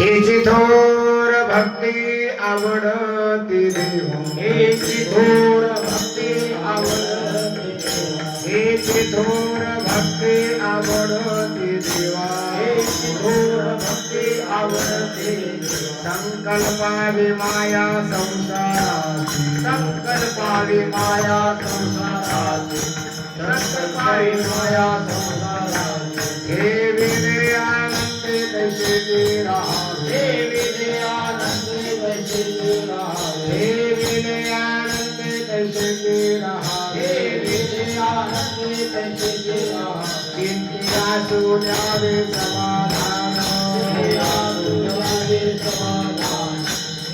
हेची थोर भक्ती आवडती देव, हेची थोर भक्ती आवडती देवा, हेची थोर भक्ती आवडती देवा, हेची थोर भक्ती आवडती देवा. संकल्पावी माया संसाराची, संकल्पावी माया संसाराची, संकल्पावी माया संसाराची. हे विने आनंदे दैशे राहा, हे विने आनंदे दैशे राहा, हे विने आनंदे दैशे राहा, हे विने आनंदे दैशे राहा. चिंतिया सुद्यावे समाधान, चिंतिया सुद्यावे समाधान,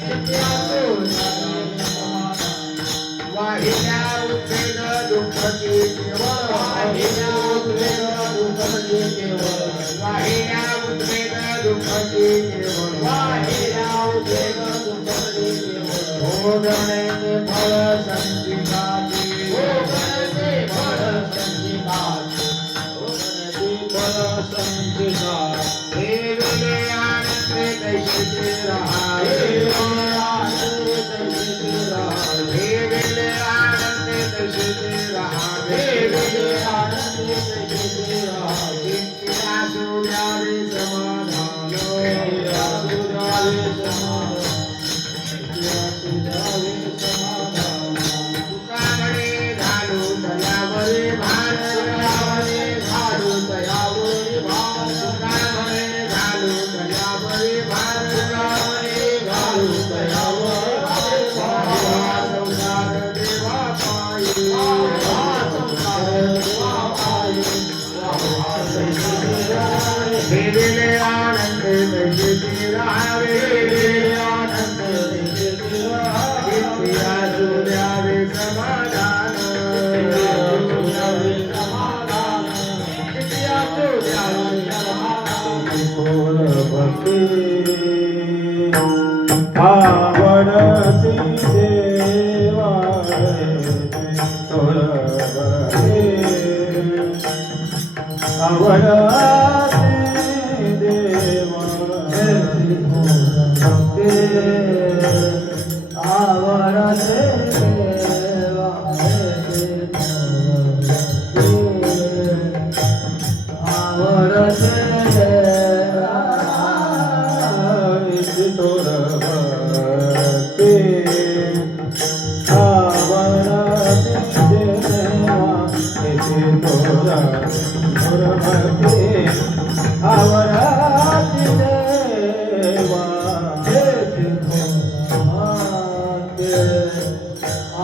चिंतिया सुद्यावे समाधान. वाहिन्या उद्वेग दुःखची केवळ, वाहिन्या उद्वेग दुःखची केवळ, वाहिन्या उद्वेग दुःखची केवळ, वाहिन्या उद्वेग दुःखची केवळ. भोगण्याचे फळ संचिताची, भोगण्याचे फळ संचिताची, भोगण्याचे फळ संचिताची. हे विने आनंदे दैशे राहा, हे विने आनंदे दैशे राहा, हे विने आनंदे दैशे राहा, हे विने आनंदे दैशे राहा. चिंतिया सुद्यावे समाधान, चिंतिया सुद्यावे समाधान, चिंतिया सुद्यावे समाधान. तुका म्हणे घालू तयावरी भार, तयावरी घालू तयावरी भार, तुका म्हणे घालू तयावरी भार, तुका म्हणे घालू तयावरी भार. संसार देवा पायी, संसार देवा पायी. हे विने आनंदे दैशे राहावे, हे विने आनंदे दैशे राहावे. चिंतिया सुद्यावे समाधान, चिंतिया सुद्यावे समाधान, चिंतिया सुद्यावे समाधान. थोर भक्ती आवडती देवा, थोर भक्ती आवडती देवा, भक्ती आवडते देवा, आवडते देवा. थोर भक्ती आवडते देवा, थोर भक्ती आवडती देवा,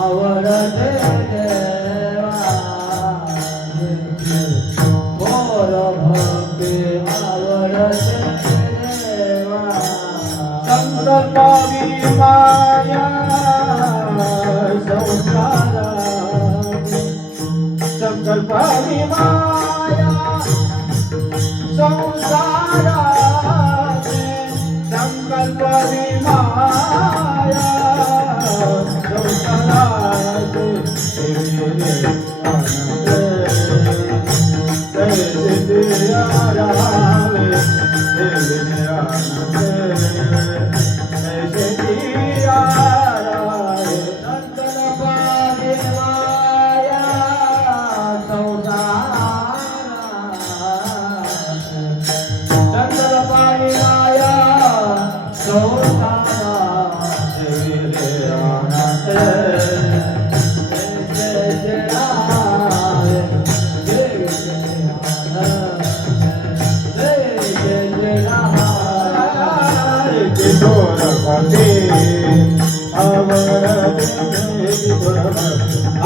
आवडते देवा. थोर भक्ती आवडते देवा. संकल्पावी माया संसाराची, संकल्पावी माया संसाराचे संकल्प विमाया संसाराचे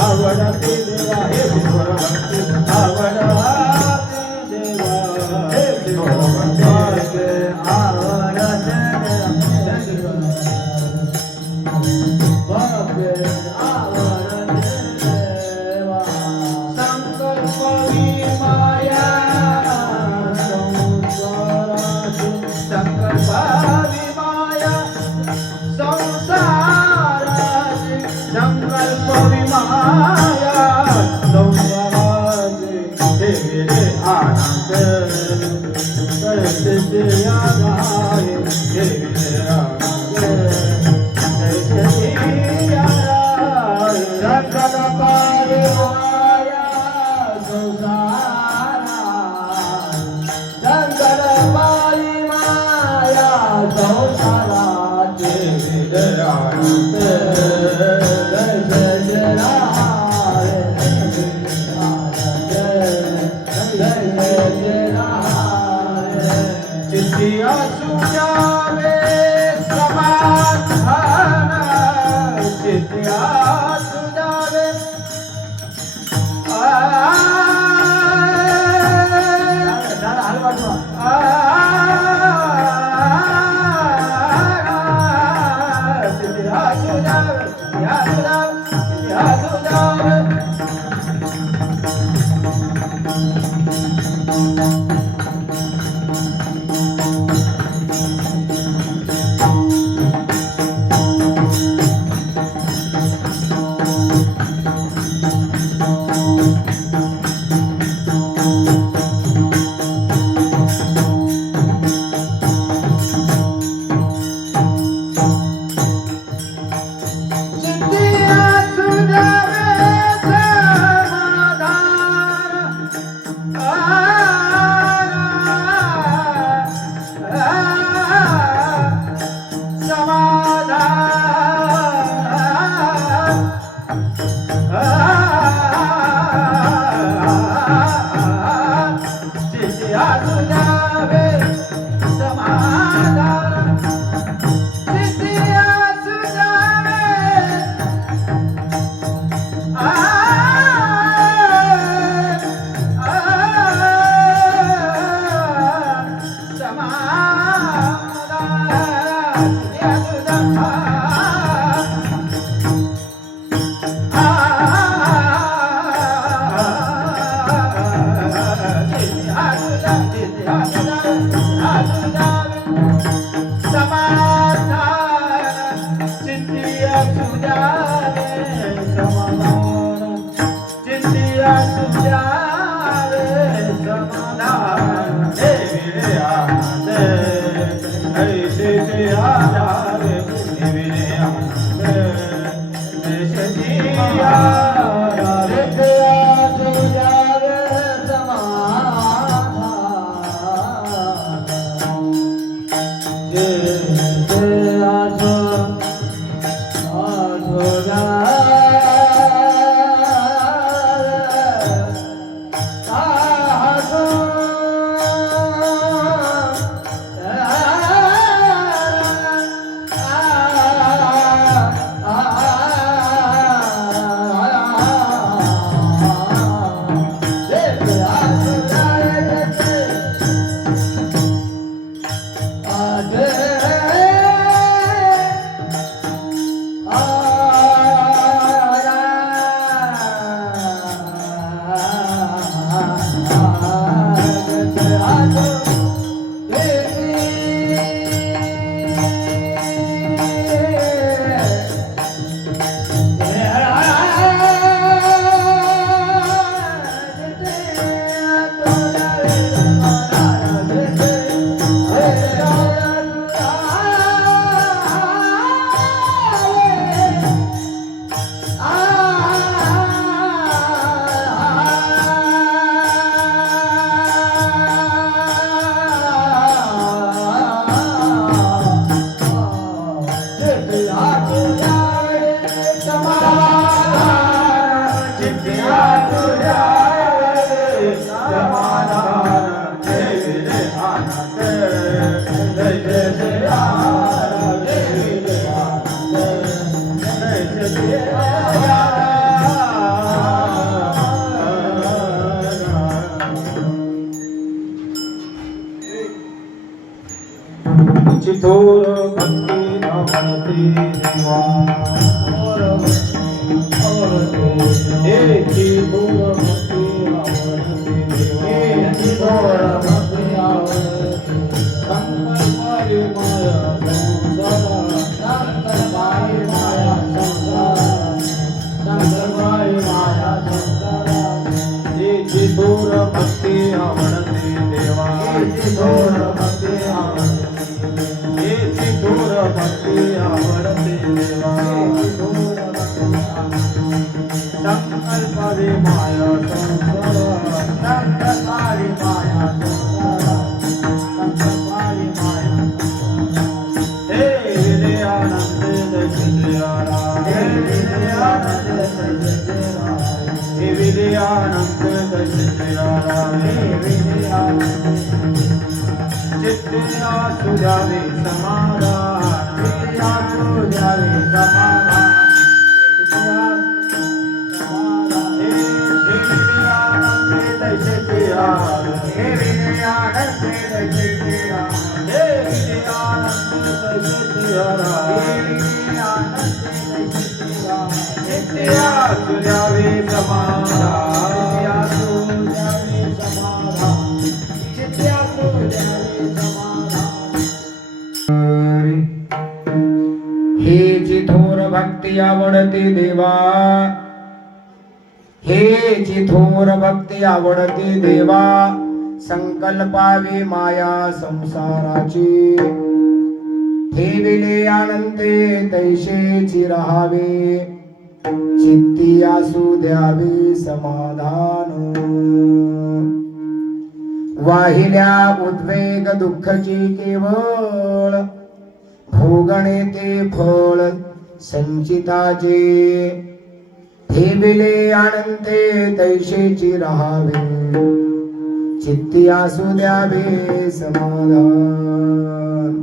आवडते देवा हे आवडते देवा संकल्प विमाया संकल्प विमाया संसाराचे संकल्प विमाया संसाराचे देवे आनंद कैसे आगाए देवे आनंद कैसे आगाए संकल्प विमाया संसारा संकल्प विमाया संसाराचे देवे आनंद चित्तिया सुजावे समाधान चित्तिया सुजावे चित्तिया सुजावे तुझी थोर भक्ती आवडते देवा हेची थोर भक्ती आवडते देवा हेची थोर भक्ती आवडते संकल्पारी माया संसारा संकल्पारी माया संसारा संकल्पारी माया संसारा हेची थोर भक्ती आवडते देवा हेची थोर भक्ती आवडते हेची थोर भक्ती आवडते देवा संकल्पारी माया संसारा संकल्पारी माया संसारा संकल्पारी माया हे विजयानंद दशजयारा हे विजयानंद दशजयारा हे विजयानंद दशजयारा हे विजयानंद चित्तिया सुजावे समाधान चित्तिया सुजावे समाधान हे विजयानंद दशजयारा हे विजयानंद दशजयारा हे विजयानंद दशजयारा चित्तिया सुजावे समाधान चित्तिया सुजावे समाधान चित्तिया सुजावे समाधान हेची थोर भक्ती आवडते देवा हेची थोर भक्ती आवडते देवा संकल्पावे माया संसाराची ठेविले आनंदे तैसेची राहावे चित्ती असू द्यावे समाधान वाहिल्या उद्वेग दुःखची केवळ भोगणे ते फळ संचिताचे ठेविले आनंदे तैसेची राहावे चित्ती असू द्यावे समाधान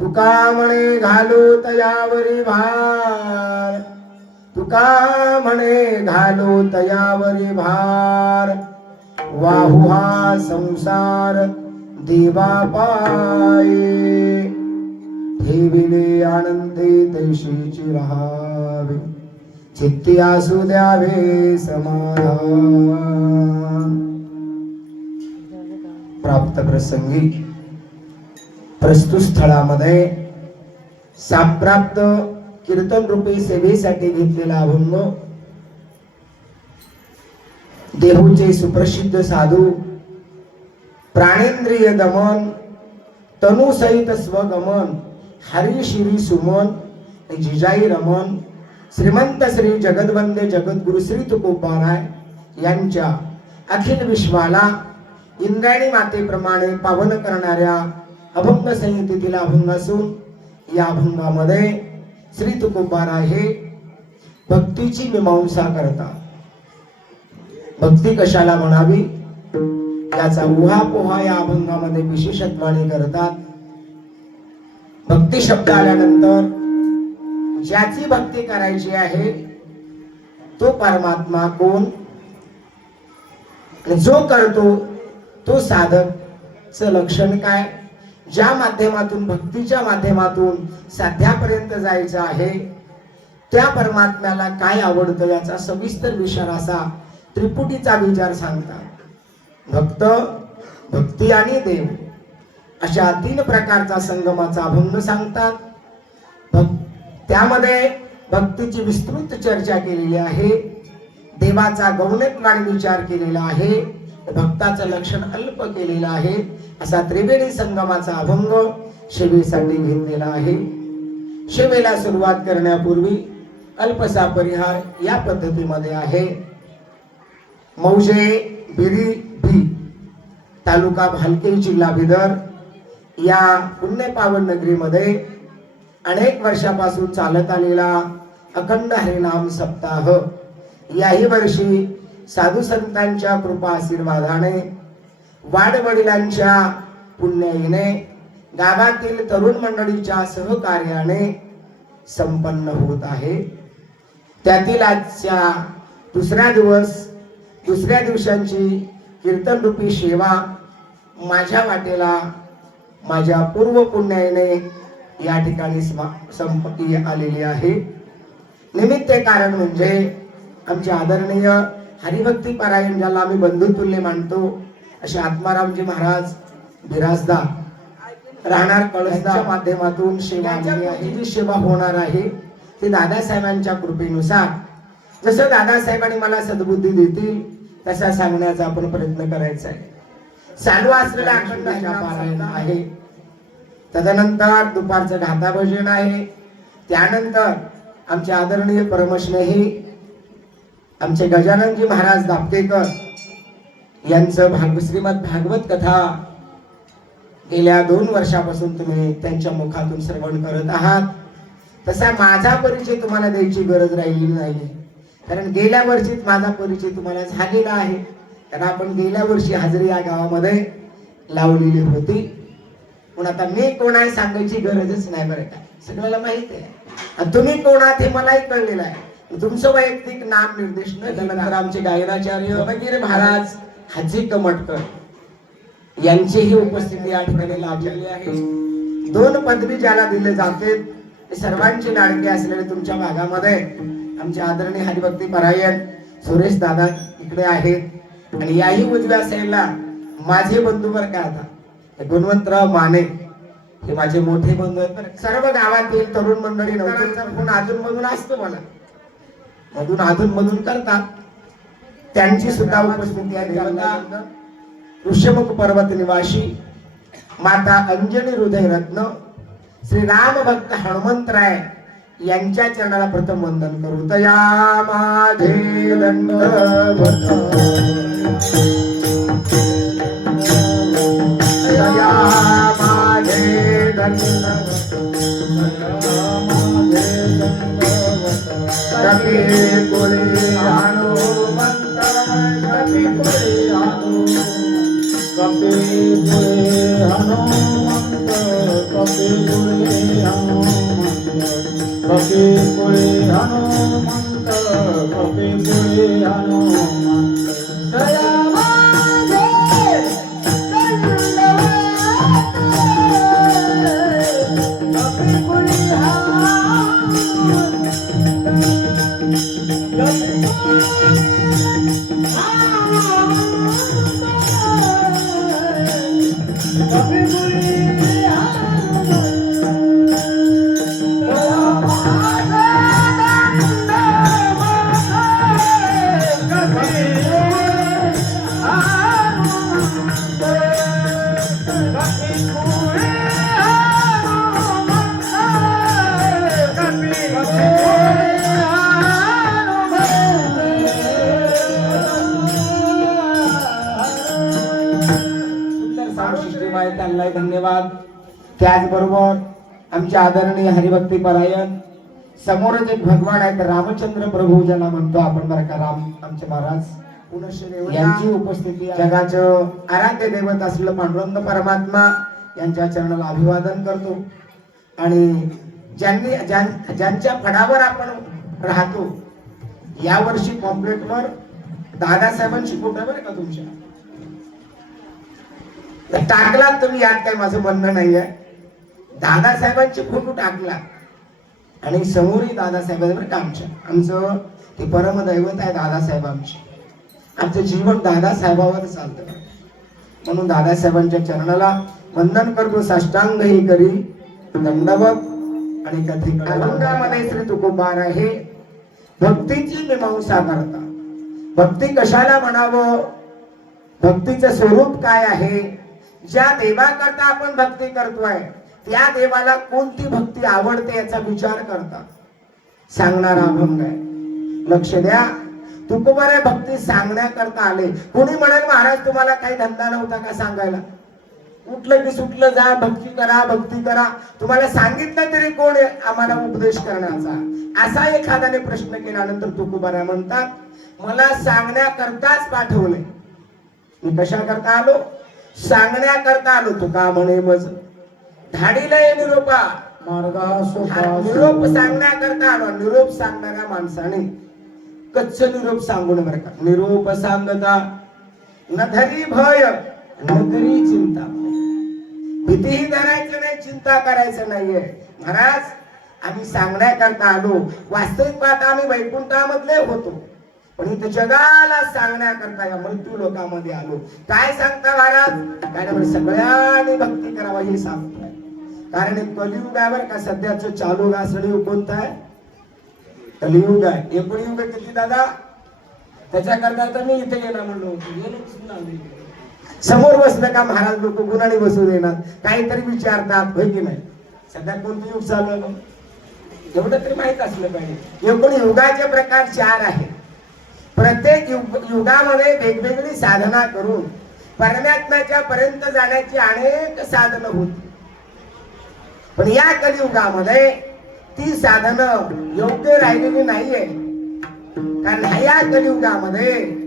तुका म्हणे घालू तयावरी भार तुका म्हणे घालू तयावरी भार वाहू हा संसार देवा पाये ठेविले आनंदे तैसेची राहावे चित्ती असू द्यावे समाधान प्राप्त प्रसंगी प्रस्तुत स्थळामध्ये साप्राप्त कीर्तन रूपी सेवेसाठी घेतलेला अभंग देहूचे सुप्रसिद्ध साधू प्राणेंद्रिय दमन तनु सहित स्वगमन हरी शिरी सुमन जिजाई रमन श्रीमंत श्री जगदवंदे जगद्गुरु श्री तुकोबाराय यांच्या अखिल विश्वाला इंद्रायणी मातेप्रमाणे पावन करणाऱ्या अभंग संहितेतील अभंग असून या अभंगामध्ये श्री तुकोबाराय हे भक्तीची मीमांसा करतात. भक्ती कशाला म्हणावी याचा उहापोहा या अभंगामध्ये विशेषत्वाने करतात. भक्ती शब्द आल्यानंतर ज्याची भक्ती करायची आहे तो परमात्मा कोण, जो करतो तो साधकचं लक्षण काय, ज्या माध्यमातून भक्तीच्या माध्यमातून साध्यापर्यंत जायचं आहे त्या परमात्म्याला काय आवडतं याचा सविस्तर विचार असा त्रिपुटीचा विचार सांगतात. भक्त, भक्ती आणि देव अशा तीन प्रकारचा संगमाचा अभंग सांगतात. त्यामध्ये भक्तीची विस्तृत चर्चा केलेली आहे, देवाचा गौणत्वाने विचार केलेला आहे, भक्ताचं लक्षण अल्प केलेलं आहे. असा त्रिवेणी संगमाचा अभंग सेवेसाठी घेतलेला आहे. सेवेला सुरुवात करण्यापूर्वी अल्पसा परिहार या पद्धतीमध्ये आहे. मौजे बिरी भी तालुका भालके जिल्हा बिदर या पुण्य पावन नगरीमध्ये अनेक वर्षापासून चालत आलेला अखंड हरिनाम सप्ताह याही वर्षी साधू संतांच्या कृपा आशीर्वादाने वाडवडिलांच्या पुण्याईने गावातील तरुण मंडळीच्या सहकार्याने संपन्न होत आहे. त्यातील आजच्या दुसऱ्या दिवसांची कीर्तन रूपी सेवा माझ्या वाटेला माझ्या पूर्व पुण्याने या ठिकाणी संपत्ती आलेली आहे. निमित्त कारण म्हणजे आमचे आदरणीय हरिभक्ती पारायण, ज्याला आम्ही बंधुतुल्य मानतो, असे आत्मारामजी महाराज बिराजदार राहणार कळसच्या माध्यमातून सेवा आलेली आहे. जी सेवा होणार आहे ती दादासाहेबांच्या कृपेनुसार, जसं दादासाहेबांनी मला सद्बुद्धी देतील तसा सांगण्याचा आपण प्रयत्न करायचा आहे. चालू असलेला अखंड पारायण आहे. तदनंतर दुपारचं ढाता भजन आहे. त्यानंतर आमचे आदरणीय परमस्नेही आमचे गजाननजी महाराज दापकेकर यांचं श्रीमद भागवत कथा गेल्या 2 वर्षापासून तुम्ही त्यांच्या मुखातून श्रवण करत आहात. तसा माझा परिचय तुम्हाला द्यायची गरज राहिली नाही, कारण गेल्या वर्षीच माझा परिचय तुम्हाला झालेला आहे. कारण आपण गेल्या वर्षी हजरी या गावामध्ये लावलेली होती. पण आता मी कोण आहे सांगायची गरजच नाही, बरं का, सगळ्याला माहित आहे. आणि तुम्ही कोण आहात हे मलाही कळलेलं आहे. तुमचं वैयक्तिक नाम निर्देश न त्यानंतर आमचे गायनाचार्य वगैरे महाराज हाजी कमटकर यांचीही उपस्थिती या ठिकाणी लाभलेली आहे. 2 पदवी ज्याला दिले जाते सर्वांचे लाडके असलेले तुमच्या भागामध्ये आमचे आदरणीय हरिभक्ती परायण सुरेश दादा इकडे आहेत. आणि याही उजव्या साईडला माझे बंधू बर काय आता गुणवंतराव माने, हे माझे मोठे बंधू आहेत. सर्व गावातील तरुण मंडळी नवतरचा फोन अधून मधून असतो मला, अधून मधून करतात. त्यांची सुद्धा उपस्थिती आहे. ऋषमुख पर्वत निवासी माता अंजनी हृदय रत्न श्री राम भक्त हनुमंतराय यांच्या चरणाला प्रथम वंदन करू. तया माझे दंडवत, तया माझे दंडवत, कपी कुळे हनुमंत, कपी कुळे हनुमंत, कपी कुळे हनुमंत, कपी कुळे हनुमंत, कपी कुळे हनुमंत, कपी कुळे हनुमंत. दया माझे दंडवत, कपी कुळे धन्यवाद. त्याचबरोबर आमचे आदरणीय हरिभक्ती परायण समोरच एक भगवान आहेत रामचंद्र प्रभू, ज्याला म्हणतो आपण बरं का, राम आमचे महाराज यांची उपस्थिती. जगाचं आराध्य दैवत असलेलं पांडुरंग परमात्मा यांच्या चरणाला अभिवादन करतो. आणि ज्यांच्या फडावर आपण राहतो, यावर्षी पॉम्पलेटवर दादासाहेबांची फोटो आहे बरं का तुमच्या, टाकला तुम्ही, यात काही माझं म्हणणं नाहीये. दादासाहेबांचे फोटो टाकला आणि समोरही दादासाहेबांवर आमचं ते परमदैवत आहे दादासाहेब. आमचं जीवन दादासाहेबावर चालतं, म्हणून दादासाहेबांच्या चरणाला वंदन करतो. साष्टांगही करी दंडवत आणि कथी अभंगामध्ये श्री तुकोबार आहे भक्तीची मीमांसा करता. भक्ती कशाला म्हणावं, भक्तीचं स्वरूप काय आहे, ज्या देवाकरता आपण भक्ती करतोय त्या देवाला कोणती भक्ती आवडते याचा विचार करता सांगणारा अभंग आहे. लक्ष द्या. तुकोबारे भक्ती सांगण्याकरता आले. कोणी म्हणाल महाराज तुम्हाला काही धंदा नव्हता का सांगायला, उठलं की सुटलं जा भक्ती करा भक्ती करा, तुम्हाला सांगितलं तरी कोण आम्हाला उपदेश करण्याचा, असा एखाद्याने प्रश्न केल्यानंतर तुकोबारा म्हणतात मला सांगण्याकरताच पाठवले. मी कशा करता आलो, सांगण्याकरता आलो. तुका म्हणे मज धाडीला ये निरोपा मार्गा सोपा. निरोप सांगण्याकरता आलो. निरोप सांगणाऱ्या माणसाने कच्च निरोप सांगू नये बरं का. निरोप सांगता न धरी भय न करी चिंता. भीतीही धरायचं नाही, चिंता करायचं नाहीये. महाराज आम्ही सांगण्याकरता आलो, वास्तविक पाहता आम्ही वैकुंठामधले होतो, पण इथे जगाला सांगण्याकरता या मृत्यू लोकांमध्ये आलो. काय सांगता महाराज? काय म्हणजे सगळ्यांनी भक्ती करावा हे सांगतोय. कारण एक कलियुग आहे बरं का, सध्याचं चालू घासळी कोणतं आहे? कलियुग आहे. एकूण युग किती दादा? त्याच्याकरता तर मी इथे गेला म्हणलो होतो. समोर बसलं का महाराज लोक गुणाने बसू देणार, काहीतरी विचारतात, होय की नाही? सध्या कोणतं युग चालू आहे एवढं तरी माहित असलं पाहिजे. एकूण युगाचे प्रकार 4 आहेत. प्रत्येक युगामध्ये वेगवेगळी साधना करून परमात्म्याच्या पर्यंत जाण्याची अनेक साधनं होती. पण या कलियुगामध्ये ती साधनं योग्य राहिलेली नाहीये. कारण ह्या कलियुगामध्ये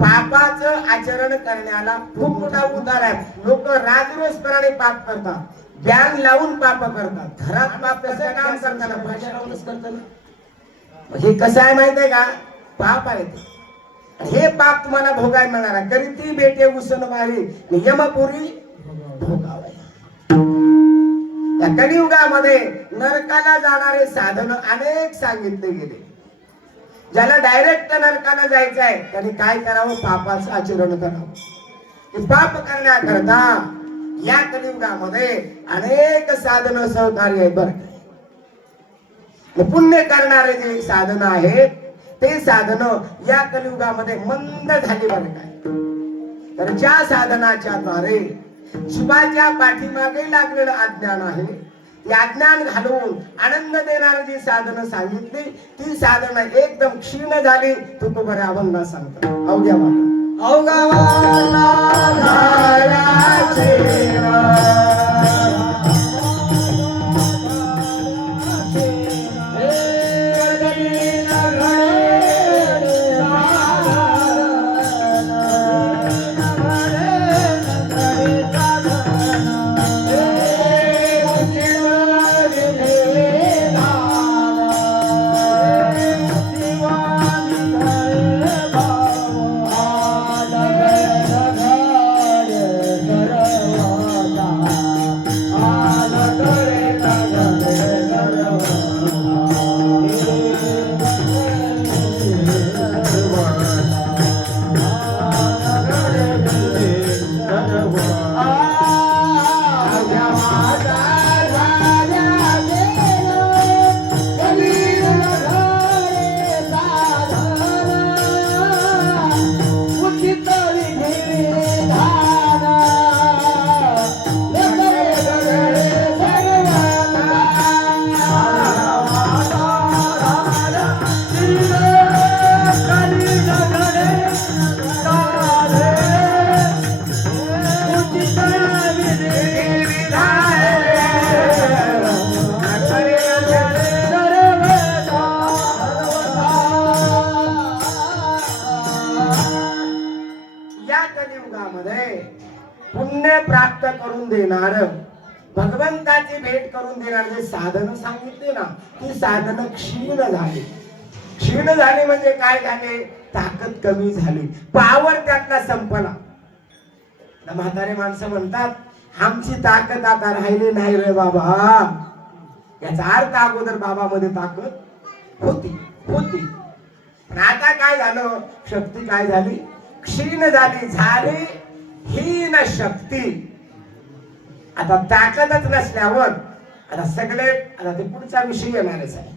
पापाचं आचरण करण्याला खूप मोठा उतार आहे. लोक राजरोसपणाने पाप करतात, बॅन लावून पाप करतात. घरात पाप कसं काम करताना भाषा लावूनच करताना. हे कसं आहे माहितीये का? पाप आहे ते. हे पाप तुम्हाला भोगायला मिळणार आहे. करीती बेटे उसन मारी नियमपुरी भोगावे. या कलियुगामध्ये नरकाला जाणारे साधन अनेक सांगितले गेले. ज्याला डायरेक्ट नरकाला जायचं आहे त्याने काय करावं? पापाचं आचरण करावं. पाप करण्याकरता या कलियुगामध्ये अनेक साधन सहकार्य आहेत बरं. पुण्य करणारे जे साधन आहेत ते साधन या कलियुगामध्ये मंद झाली बरं काय. तर ज्या साधनाच्या द्वारे शिवाच्या पाठीमागे लागलेलं अज्ञान आहे, ते अज्ञान घालवून आनंद देणारी जी साधनं सांगितली ती साधनं एकदम क्षीण झाली. तुकोबऱ्या अभंगा सांगतात. अवघ्या माता अवघा पुण्य प्राप्त करून देणार, भगवंताची भेट करून देणार जे साधन सांगितले ना ती साधन क्षीण झाली. क्षीण झाली म्हणजे काय झाले? ताकद कमी झाली, पावर त्यातला संपला. म्हातारे माणसं म्हणतात आमची ताकद आता राहिली नाही रे बाबा. याचा अर्थ अगोदर बाबामध्ये ताकद होती होती, पण आता काय झालं? शक्ती काय झाली? क्षीण झाली, झाली हीन शक्ती. आता ताकदच नसल्यावर आता सगळे आता ते पुढचा विषय येणारच आहे.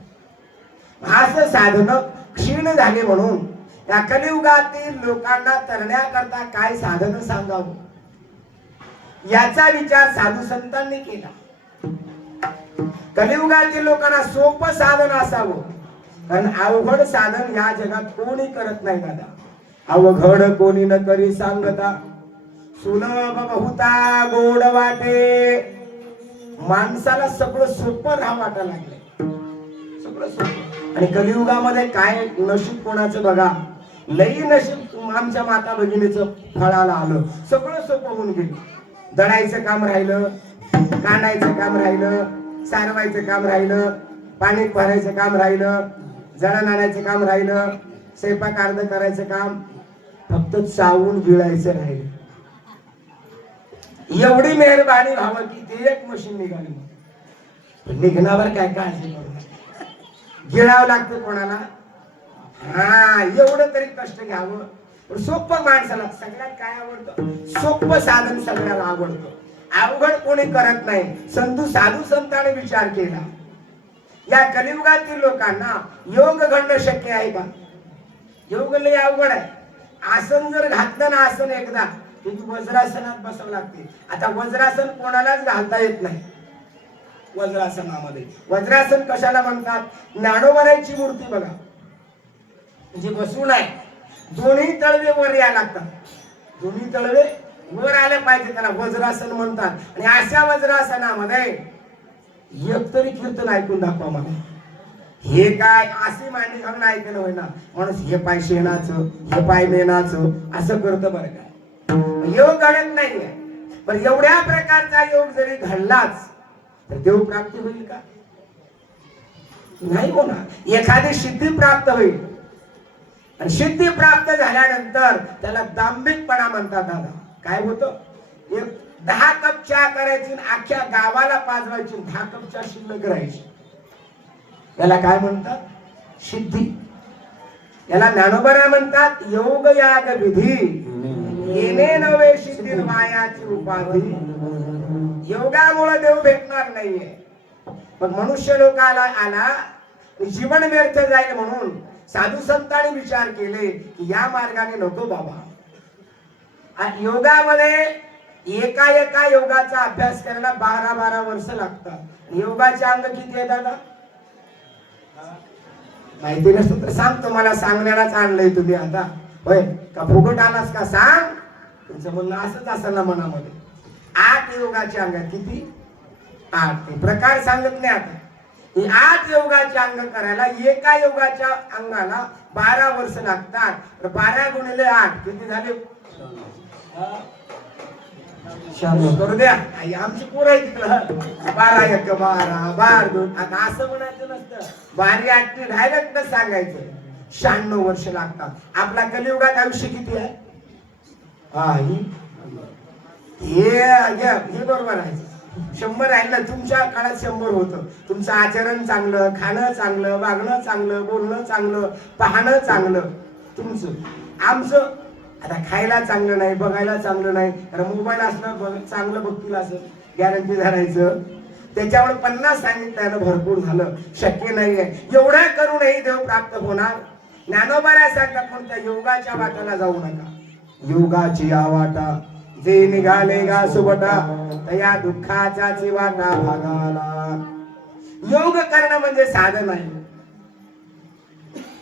असं साधन क्षीण झाले म्हणून त्या कलियुगातील लोकांना तरण्याकरता काय साधन सांगावं याचा विचार साधू संतांनी केला. कलियुगातील लोकांना सोपं साधन असावं, कारण अवघड साधन या जगात कोणी करत नाही दादा. अवघड कोणी न करी सांगता, सुलभ बहुता गोड वाटे. माणसाला सगळं सोपं राहा वाटायला लागलंय, सगळं सोपं. आणि कलियुगामध्ये काय नशीब कोणाचं बघा, लई नशीब आमच्या माता भगिनीचं फळाला आलं. सगळं सोपं होऊन गेलं. दळायचं काम राहिलं, कांडायचं काम राहिलं, सारवायचं काम राहिलं, पाणी भरायचं काम राहिलं, जळण आणायचं काम राहिलं, स्वयंपाक अर्ध करायचं काम, फक्त चावून गिळायचं राहिलं. एवढी मेहरबानी व्हावं की ते एक मशीन निघाली. पण निघण्यावर काय काळजी करू नका. गिळावं लागतं कोणाला. हा एवढं तरी कष्ट घ्यावं. पण सोपं माणसाला सगळ्यात काय आवडतं? सोपं साधन सगळ्याला आवडतं. अवघड कोणी करत नाही. साधू संतांनी विचार केला, या कलियुगातील लोकांना योग घडणं शक्य आहे का? योग लय अवघड आहे. आसन जर घातलं ना, आसन एकदा की वज्रासनात बसावं लागते. आता वज्रासन कोणालाच घालता येत नाही. वज्रासनामध्ये वज्रासन कशाला म्हणतात? ज्ञानोबाची मूर्ती बघा, म्हणजे बसून आहे, दोन्ही तळवे वर यायला लागतात. दोन्ही तळवे वर आले पाहिजे, त्याला वज्रासन म्हणतात. आणि अशा वज्रासनामध्ये एक तरी कीर्तन ऐकून दाखवा मला. हे काय असे मांडी घालून ऐकलं होय ना, माणूस हे पाय शेणाचं, हे पाय मेनाचं असं करतं बरं काय. योग घडत नाहीये. पण एवढ्या प्रकारचा योग जरी घडलाच तर देव प्राप्ती होईल का? नाही होणार. एखादी सिद्धी प्राप्त होईल. आणि सिद्धी प्राप्त झाल्यानंतर त्याला दांभिकपणा म्हणतात. दादा काय होतं? 10 कप चहा करायची, अख्ख्या गावाला पाजवायची, 10 कप चहा शिल्लक राहायची. याला काय म्हणतात? सिद्धी. याला ज्ञानोबा म्हणतात योग याग विधी, येणे नवे सिद्धी मायाची उपाधी. योगामुळे देव भेटणार नाहीये. पण मनुष्य लोकाला आला जीवन व्यर्थ जाईल म्हणून साधू संतांनी विचार केले की या मार्गाने नको बाबा. योगामध्ये एका योगाचा अभ्यास करायला 12 वर्ष लागतात. योगाचे अंग किती आहे दादा? माहिती नसतं तर सांगतो, मला सांगण्यालाच आणलंय तुम्ही आता. होय का फुकट आलास का? सांग. तुमचं म्हणणं असंच असेल ना मनामध्ये. 8 योगाचे अंग. किती? 8. प्रकार सांगत नाही आता. ही 8 योगाचे अंग करायला एका योगाच्या अंगाला 12 वर्ष लागतात. तर 12 गुणिले 8 किती झाले? 96 करू द्या. आमची पोर आहे तिकडं. 12 1 12 12 2. आता असं म्हणायचं नसतं. 12 8 डायरेक्ट सांगायचं. 96 वर्ष लागतात. आपला कलियुगात आयुष्य किती आहे? हे बरोबर आहे. 100 आहे ना. तुमच्या काळात 100 होतं. तुमचं आचरण चांगलं, खाणं चांगलं, वागणं चांगलं, बोलणं चांगलं, पाहणं चांगलं तुमचं. आमचं आता खायला चांगलं नाही, बघायला चांगलं नाही. कारण मोबाईल असलं चांगलं बघतील असं गॅरंटी धरायचं. त्याच्यावर 50 सांगितल्यानं भरपूर झालं. शक्य नाहीये. एवढं करूनही देव प्राप्त होणार. ज्ञानोबा सांगतात पण त्या योगाच्या वाटाला जाऊ नका. योगाची वाटा जे निघाले गा सुबटा, त्या दुःखाचा वाटा भागाला. योग करणं म्हणजे साधन आहे.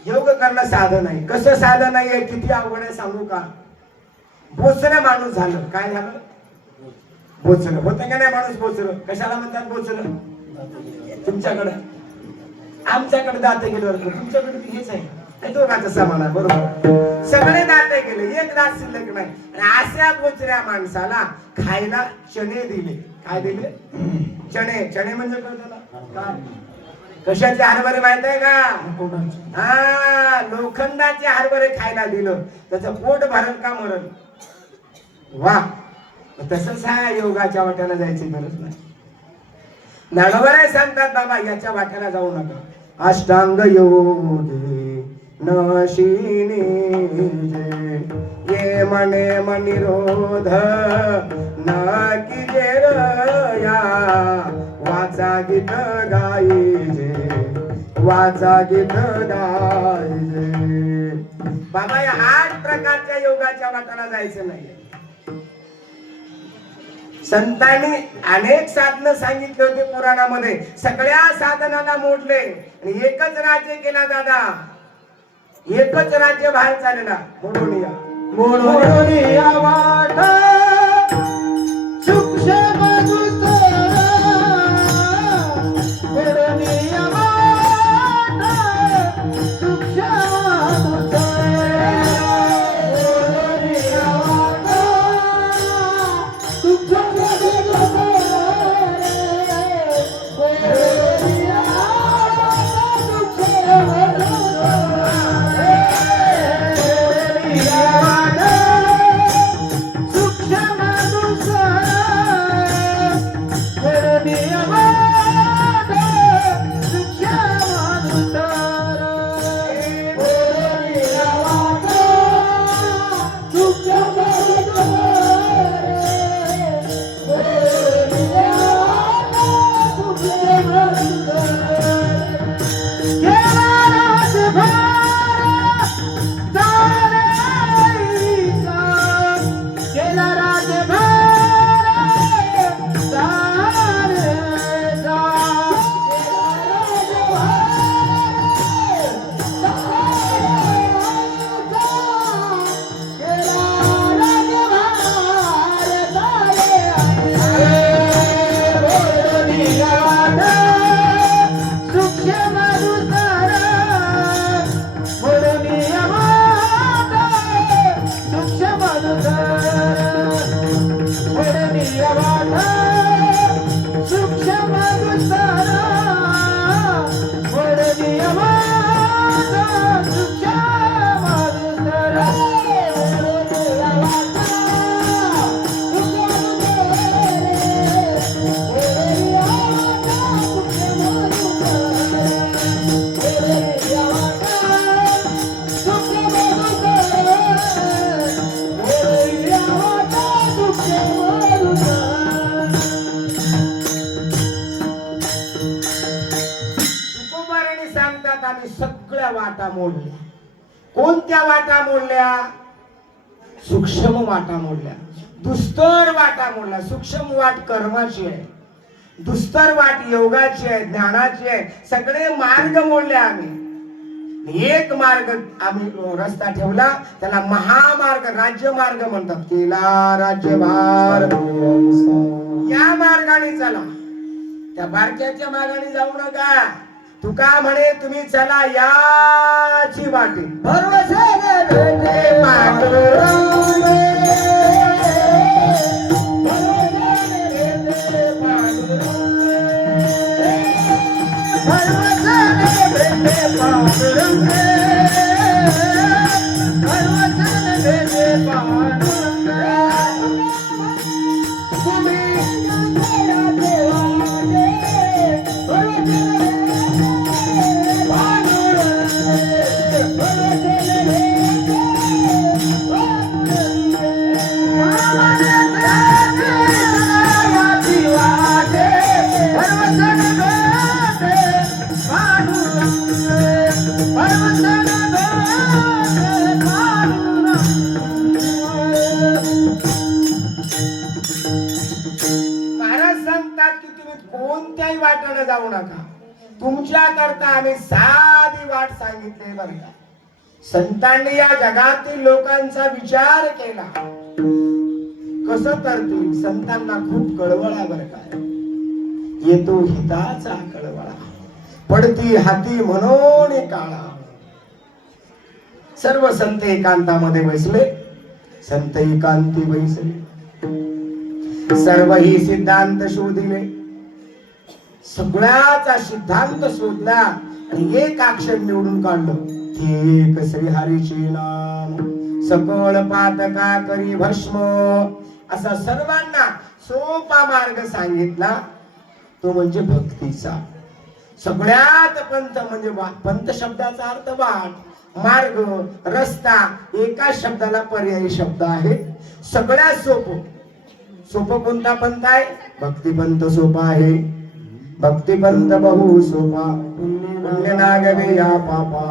योग करणं साधन आहे. कसं साधन आहे? किती अवघड आहे सांगू का? बोचरं माणूस झालं. काय झालं? बोचरं होतं का नाही? माणूस बोचरं. कशाला म्हणतात बोचरं? तुमच्याकडे, आमच्याकडे दात गेलं, तुमच्याकडे हेच आहे. दोघांचा समान आहे. बरोबर. सगळे दात गेले, एक दात शिल्लक नाही. आणि अशा बोचऱ्या माणसाला खायला चणे दिले. काय दिले? चणे. चणे म्हणजे काय? कशाचे हरभरे माहित आहे का? हा, लोखंडाचे हरभरे खायला दिलं. त्याचं पोट भरल का मरल? वा. तसंच आहे. योगाच्या वाट्याला जायची गरज नाही. ज्ञानोबा सांगतात बाबा याच्या वाट्याला जाऊ नका. अष्टांग योगे नशिनी ये मने मनिरोध न कीजे या, वाचा गीत गाईजे, वाचा गीत गाईजे. बाबा या 8 प्रकारच्या योगाच्या वाटाला जायचं नाही. संतांनी अनेक साधनं सांगितले होते पुराणामध्ये. सगळ्या साधनाला मोडले आणि एकच राज्य केला दादा. एकच राज्य बाहेर चाललेला. मोडोनिया. मोडोनिया वाटा सूक्ष्म तुकोबाराने सांगतात आम्ही सगळ्या वाटा मोडल्या. कोणत्या वाटा मोडल्या? सूक्ष्म वाटा मोडल्या, दुस्तर वाटा मोडल्या. सूक्ष्म वाट कर्माची आहे, दुस्तर वाट योगाची आहे, ज्ञानाची आहे. सगळे मार्ग मोडले आम्ही. एक मार्ग आम्ही रस्ता ठेवला, त्याला महामार्ग, राज्यमार्ग म्हणतात. केला राज्यभार, या मार्गाने चला, त्या बारक्याच्या मार्गाने जाऊ नका. तुका म्हणे तुम्ही चला याची वाटे. कोणत्याही वाटेने जाऊ नका. तुमच्या करता आम्ही साधी वाट सांगितली बरं का. संतांनी या जगातील लोकांचा विचार केला. कसं करतील? संतांना खूप कळवळा बरं का. येतो हिताचा कळवळा, पडती हाती म्हणून काळा. सर्व संत एकांतामध्ये बसले. संत एकांती बसले, सर्व ही सिद्धांत शोधिले. सगळ्याचा सिद्धांत शोधला आणि एक अक्षर निवडून काढलं. एक श्री हरीचे नाम, सकळ पातका करी भस्म. असा सर्वांना सोपा मार्ग सांगितला, तो म्हणजे भक्तीचा. सगळ्यात पंथ म्हणजे पंथ शब्दाचा अर्थ वाट, मार्ग, रस्ता. एका शब्दाला पर्यायी शब्द आहे. सगळ्यात सोपं कोणता पंथ आहे? भक्तिपंथ सोपा आहे. भक्तिपंथ बहु सोपा, पुण्य नागवे या पापा.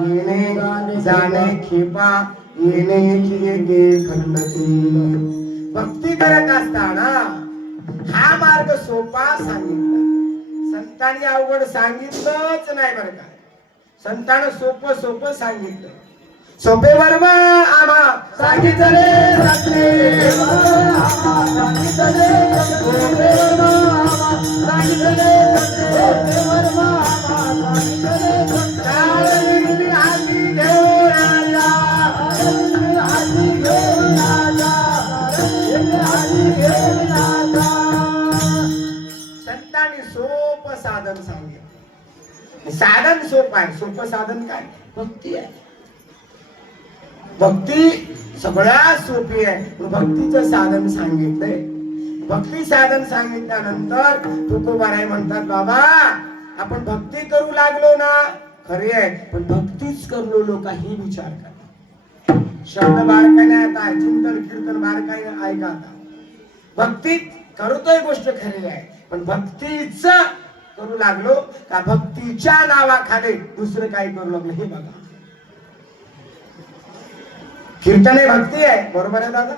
येणे जाणे खेपा, येणे किये खंडती. भक्ती करत असताना हा मार्ग सोपा सांगितला. संतांनी अवघड सांगितलंच नाही बरं का. संतांनी सोपं सांगितलं. सोपे वर्म आम्हा सांगितले संतांनी सोपं साधन सांगितलं. साधन सोपं आहे. सोपं साधन काय? भक्ती आहे. भक्ती सगळ्यात सोपी आहे. भक्तीचं साधन सांगितलंय. भक्ती साधन सांगितल्यानंतर तुकोबाराय म्हणतात, बाबा आपण भक्ती करू लागलो ना, खरी आहे, पण भक्तीच करू लो काही विचार करा. शब्द बारकाईने आता चिंतन कीर्तन बारकाईने ऐका. आता भक्ती करतोय गोष्ट खरी आहे, पण भक्तीच करू लागलो का भक्तीच्या नावाखाली दुसरं काही करू लागलो हे बघा. कीर्तन हे भक्ती आहे, बरोबर आहे दादा.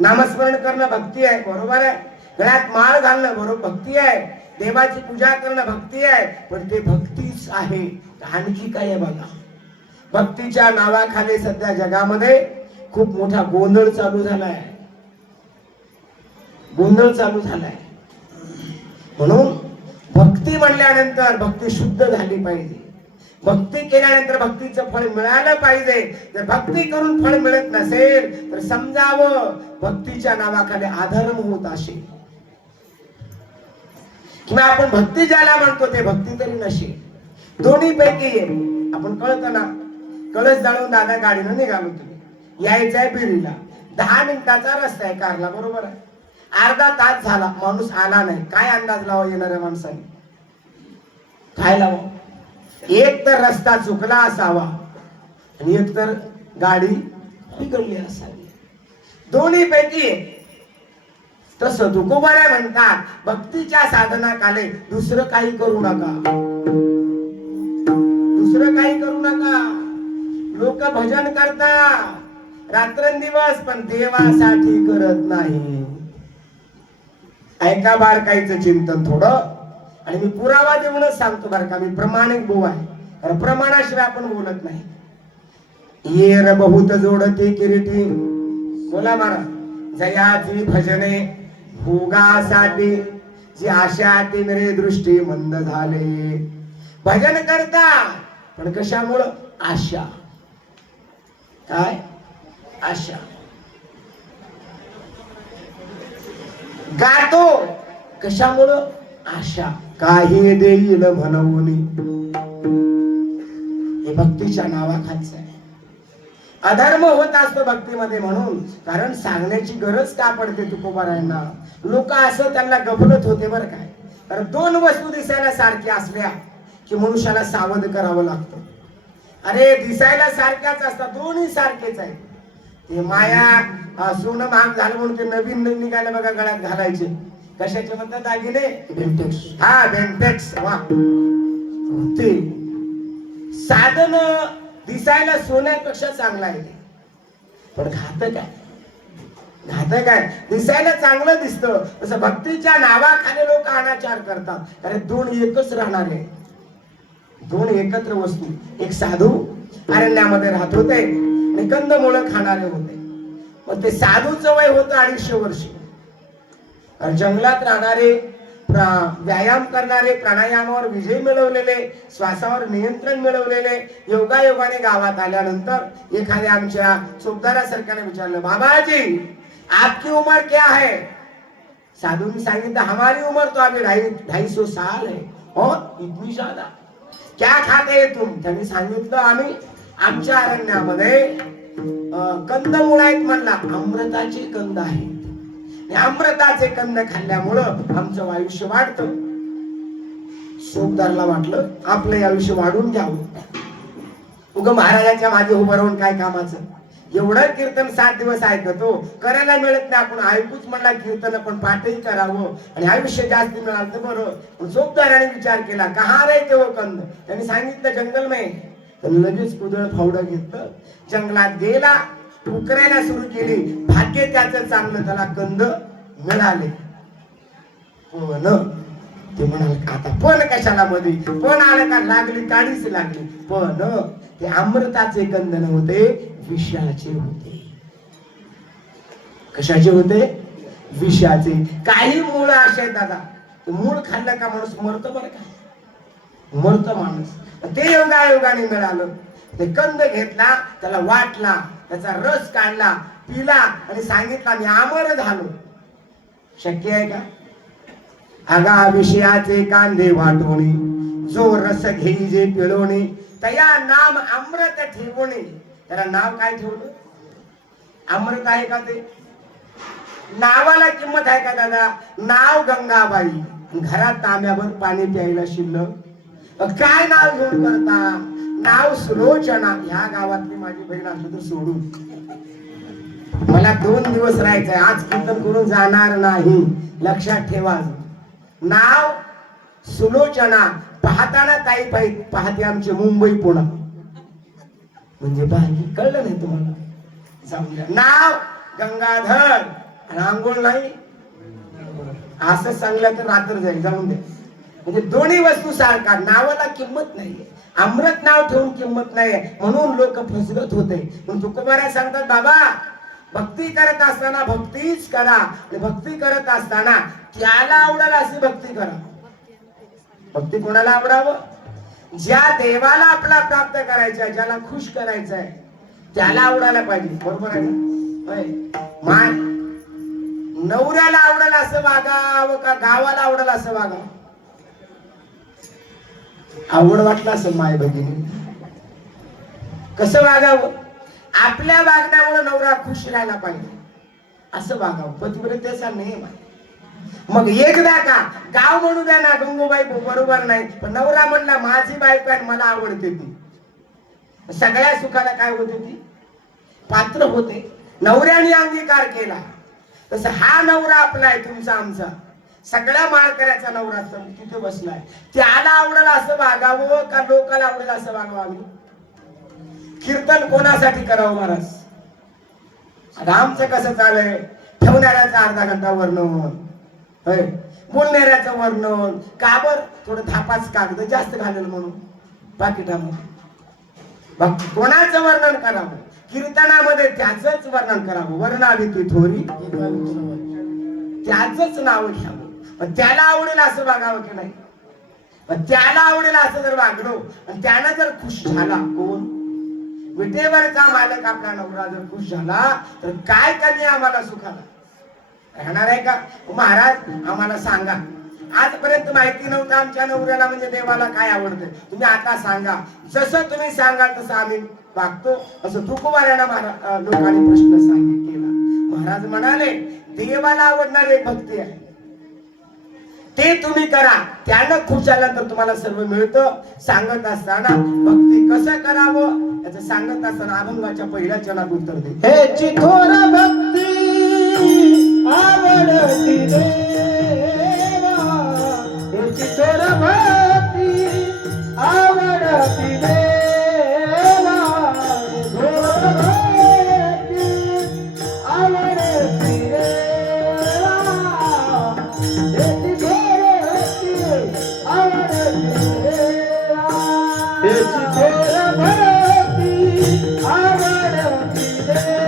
नामस्मरण करणं भक्ती आहे, बरोबर आहे. गळ्यात माळ घालणं बरोबर भक्ती आहे. देवाची पूजा करणं भक्ती आहे, पण ते भक्तीच आहे. आणखी काय आहे बघा. भक्तीच्या नावाखाली सध्या जगामध्ये खूप मोठा गोंधळ चालू झालाय. गोंधळ चालू झालाय. म्हणून भक्ती म्हणल्यानंतर भक्ती शुद्ध झाली पाहिजे. भक्ती केल्यानंतर भक्तीचं फळ मिळालं पाहिजे. जर भक्ती करून फळ मिळत नसेल तर समजावं भक्तीच्या नावाखाली अधर्म होत असेल, किंवा आपण भक्ती ज्याला म्हणतो ते भक्ती तरी नसेल. दोन्ही पैकी आपण कळतं ना, कळस जाळून दादा गाडीनं निघालो, तुम्ही यायचंय बिरीला, 10 मिनिटाचा रस्ता आहे कारला, बरोबर आहे. अर्धा तास झाला, माणूस आला नाही. काय अंदाज लावा येणाऱ्या माणसाने? काय लावा? एक तर रस्ता चुकला असावा आणि एक तर गाडी बिघडली असावी. दोन्ही पैकी. तसं तुकोबाऱ्या म्हणतात भक्तीच्या साधनाकाले दुसरं काही करू नका, दुसरं काही करू नका. लोक भजन करतात रात्रंदिवस पण देवासाठी करत नाही. ऐका बारकाईचं चिंतन थोडं, आणि मी पुरावा देऊनच सांगतो बरं का, मी प्रमाणिक भाऊ आहे, कारण प्रमाणाशिवाय आपण बोलत नाही. येर बहुत जोडते किरीटी, बोला महाराज. जयाची भजने भोगासाठी जी आशा ती मेरे दृष्टी मंद झाले. भजन करता पण कशामुळं? आशा. काय आशा? गातो कशामुळं? आशा. काही देईल म्हणून. हे भक्तीच्या नावाखालचं आहे. अधर्म होत असतो भक्तीमध्ये म्हणून, कारण सांगण्याची गरज का पडते तुकोबारायांना? लोक असं त्यांना गफलत होते बरं काय. तर दोन वस्तू दिसायला सारख्या असल्या की मनुष्याला सावध करावं लागतं. अरे दिसायला सारख्याच असतात, दोन्ही सारखेच आहेत. ते माया सोनं महाग झालं म्हणून ते नवीन निघाले बघा गळ्यात घालायचे, कशाचे म्हणतात दागिने? बेंटेक्स. हा बेंटेक्स. वा. ते साधन दिसायला सोन्यापेक्षा चांगला आहे, पण घातक आहे. घातक आहे. दिसायला चांगलं दिसतं, तसं भक्तीच्या नावाखाली लोक अनाचार करतात. अरे दोन एकच राहणार आहे, दोन एकत्र वस्तू. एक साधू अरण्यामध्ये राहत होते आणि कंदमुळं खाणारे होते. पण ते साधूचं वय होतं 250 वर्ष. जंगलात राहणारे, व्यायाम करणारे, प्राणायामावर विजय मिळवलेले, श्वासावर नियंत्रण मिळवलेले, योगायोगाने गावात आल्यानंतर एखाद्या आमच्या चोपदारासारख्याने विचारलं, बाबाजी आपकी उम्र क्या है? साधूंनी सांगितलं, हमारी उम्र तो अभी 250 साल है. हो, इतनी ज्यादा? क्या खाते तुम? त्यांनी सांगितलं, आम्ही आमच्या अरण्यामध्ये कंदमुळ आहेत. म्हणला अमृताचे कंद आहेत, अमृताचे कंद खाल्ल्यामुळं आमचं आयुष्य वाढतं. सोपदारला वाटलं आपलं आयुष्य वाढून घ्यावं. उग महाराजांच्या मागे उभं राहून काय कामाचं? एवढं कीर्तन 7 दिवस ऐकतो, करायला मिळत नाही. आपण ऐकूच म्हणला कीर्तन, पण पाठही करावं आणि आयुष्य जास्त मिळालं तर बरं. सोपदाराने विचार केला, कहा रे ते कंद? त्यांनी सांगितलं जंगल में. तर लगेच कुदळ फावडं घेतलं, जंगलात गेला, उकरायला सुरू केली. भाग्य त्याचं चांगलं, त्याला कंद मिळाले. पण ते म्हणाले, आता पण कशाला मध्ये? पण आलं का? लागली काळीच लागली. पण ते अमृताचे कंद नव्हते, विषाचे होते. कशाचे होते? विषाचे. काही मूळ असे आहेत दादा, मूळ खाल्लं का माणूस मरतो बरं का, मरतो माणूस. ते योगायोगाने मिळालं. ते कंद घेतला, त्याला वाटला, त्याचा रस काढला, पिला आणि सांगितला मी अमर झालो. शक्य आहे का? अगा विषयाचे कांदे वाटोणी, जो रस घेई जे पिळोणी, तया नाम अमृत ठेवणे. त्याला नाव काय ठेवलं? अमृत आहे का? ते नावाला किंमत आहे का दादा? नाव गंगाबाई, घरात तांब्याभर पाणी प्यायला शिल्लक. काय नाव घेऊन करता? नाव सुलोचना. ह्या गावातली माझी बहीण असली तर सोडून मला 2 दिवस राहायचंय. आज कीर्तन करून जाणार नाही, लक्षात ठेवा. नाव सुलोचना. पाहताना ताई पाहते आमची मुंबई पुणे, म्हणजे बाकी कळलं नाही तुम्हाला? जाऊन द्या. नाव गंगाधर आणि आंघोळ नाही, असं सांगलं तर रात्र जाईल. जाऊन द्या. म्हणजे दोन्ही वस्तू सारखा. नावाला किंमत नाहीये, अमृत नाव ठेवून किंमत नाहीये, म्हणून लोक फसगत होते. पण तुकोबारा सांगतात, बाबा भक्ती करत असताना भक्तीच करा, आणि भक्ती करत असताना त्याला आवडाल अशी भक्ती करा. भक्ती कोणाला आवडावं? ज्या देवाला आपला प्राप्त करायचा आहे, ज्याला खुश करायचं आहे, त्याला आवडायला पाहिजे. बरोबर आहे ना? होय. माय नवऱ्याला आवडेल असं वागावं का गावाला आवडेल असं वागावं? आवड वाटलं असं माय भगिनी. कसं वागावं? आपल्या वागण्यामुळे नवरा खुश राहायला पाहिजे असं वागावं. पतिव्रतेचा नियम आहे. मग एकदा का गाव म्हणू द्या ना, गंगूबाई बरोबर नाही, पण नवरा म्हणला माझी बायको आहे, मला आवडते ती, सगळ्या सुखाला काय होते ती पात्र होते. नवऱ्याने अंगीकार केला. तसं हा नवरा आपला आहे, तुमचा आमचा सगळ्या माळकऱ्याचा नवरा तिथे बसलाय. त्याला आवडेल असं वागावं का लोकाला आवडेल असं वागावं? आम्ही कीर्तन कोणासाठी करावं महाराज? आता आमचं कसं चाललंय, ठेवणाऱ्याचा अर्धा घंटा वर्णन, बोलणाऱ्याचं वर्णन, का बर थोडं धापाच कागद जास्त घालेल म्हणून पाकिटामध्ये. कोणाचं वर्णन करावं? कीर्तनामध्ये त्याच वर्णन करावं. वर्णावी ती थोरी, त्याच नाव घ्यावं. पण त्याला आवडेल असं वागावं की नाही? पण त्याला आवडेल असं जर वागलो आणि त्यानं जर खुश झाला, कोण? विटेवरचा मालक आपला नवरा जर खुश झाला तर काय कमी आम्हाला सुखाला राहणार आहे का? महाराज आम्हाला सांगा, आजपर्यंत माहिती नव्हतं आमच्या नवऱ्याला म्हणजे देवाला काय आवडतं. तुम्ही आता सांगा. जसं तुम्ही सांगाल तसं आम्ही वागतो. असं तुकोबाऱ्यांना लोकांनी प्रश्न सांगितलेला. महाराज म्हणाले देवाला आवडणारी एक भक्ती आहे, ते तुम्ही करा. त्यानं खुश झाल्यानंतर तुम्हाला सर्व मिळतं. सांगत असताना भक्ती कसं करावं याचं सांगत असताना अभंगाच्या पहिल्या चरणात उत्तर दे. हे चिथोर भक्ती आवडती देवा, हे चिथोर भक्ती आवडती देवा, चिथोर भक्ती आवडती देवा, हे चिथोर भक्ती आवडती देवा, हे चिथोर भक्ती आवडती देवा,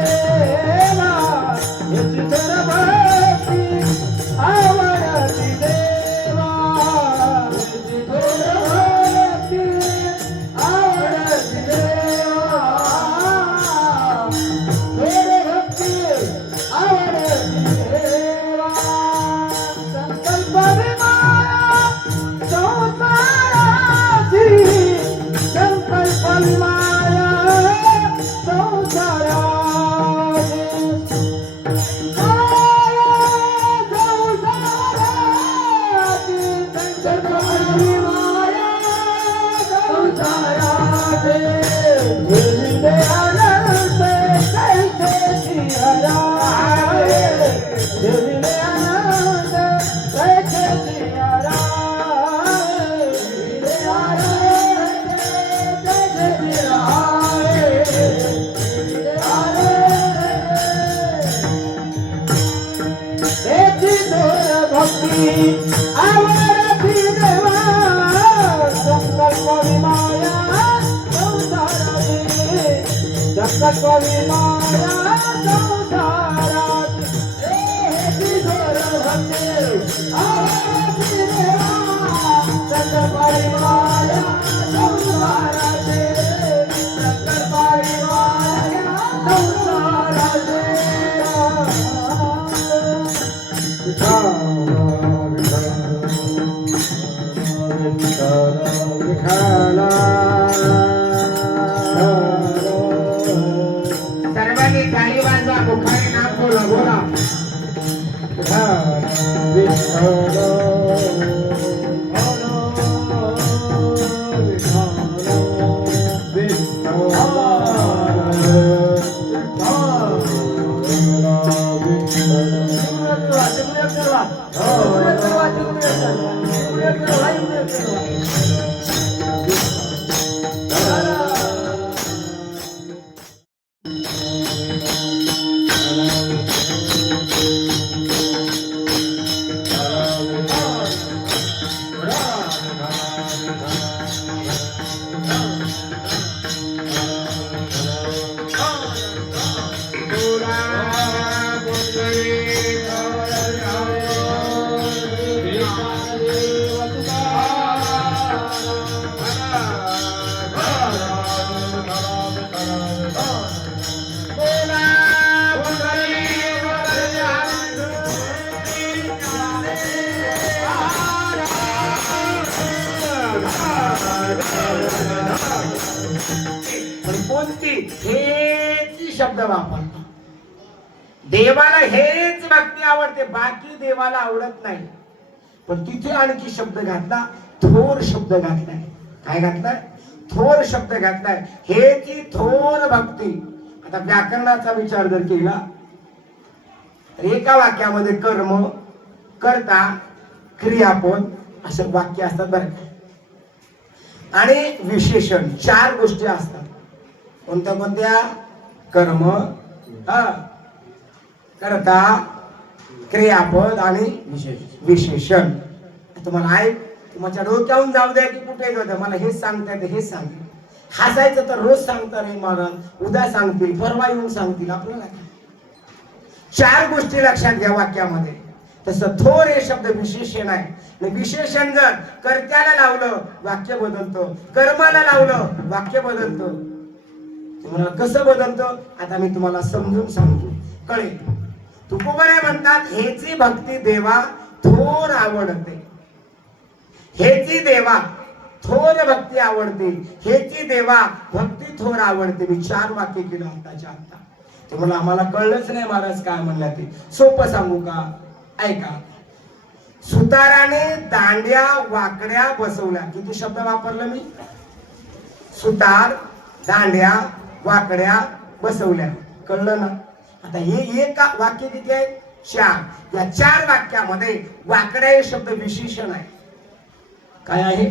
हे चिथोर भक्ती आवडती देवा, हे चिथोर भक्ती आवडती देवा, चिथोर भक्ती आवडती देवा. संकल्प विमाया संसाराची, संकल्प विमाया संसाराची, आवडती देवा, संकल्प विमाया संसाराची, संकल्प विमाया संसाराची, हे चिथोर भक्ती आवडती देवा, संकल्प विमाया संसाराची, संकल्प विमाया संसाराची. सर्वांनी टाळी वाजवा, मुखाने नाम बोला. बोला हेच शब्द वापरतो. देवाला हेच भक्ती आवडते, बाकी देवाला आवडत नाही. पण तिथे आणखी शब्द घातला, थोर शब्द घातलाय. काय घातलाय? थोर शब्द घातलाय. हेची थोर भक्ती. आता व्याकरणाचा विचार जर केला तर एका वाक्यामध्ये कर्म, कर्ता, क्रियापद असं वाक्य असतात बरं का. आणि विशेषण 4 गोष्टी असतात. कोणत्या कोणत्या? कर्म, कर्ता, क्रियापद आणि विशेषण. तुम्हाला ऐक, तुमच्या डोक्यावरून जाऊ द्या की कुठे जाऊ द्या, मला हेच सांगता येते, हेच सांगते. हसायचं तर रोज सांगता रे महाराज, उद्या सांगतील, परवा येऊन सांगतील, आपल्याला काय. 4 गोष्टी लक्षात घ्या वाक्यामध्ये. तसं थोर हे शब्द विशेषण आहे. विशेषण जर कर्त्याला लावलं वाक्य बदलतं, कर्माला लावलं वाक्य बदलतं. तुम्हाला कसं बदलतं आता मी तुम्हाला समजून सांगतो, कळेल. तुकोबरे म्हणतात हेची भक्ती देवा थोर आवडते. हेची देवा थोर भक्ती आवडते. हेची देवा भक्ती थोर आवडते. मी 4 वाक्य केलं आताच्या आता. ते मला आम्हाला कळलंच नाही महाराज काय म्हणलं ते. सोपं सांगू का? ऐका. सुताराने दांड्या वाकड्या बसवल्या. किती शब्द वापरलं मी? सुतार, दांड्या, वाकड्या बसवल्या. कळलं ना? आता हे एक वाक्य किती आहे? 4. या 4 वाक्यामध्ये वाकड्या हे शब्द विशेषण आहे. काय आहे?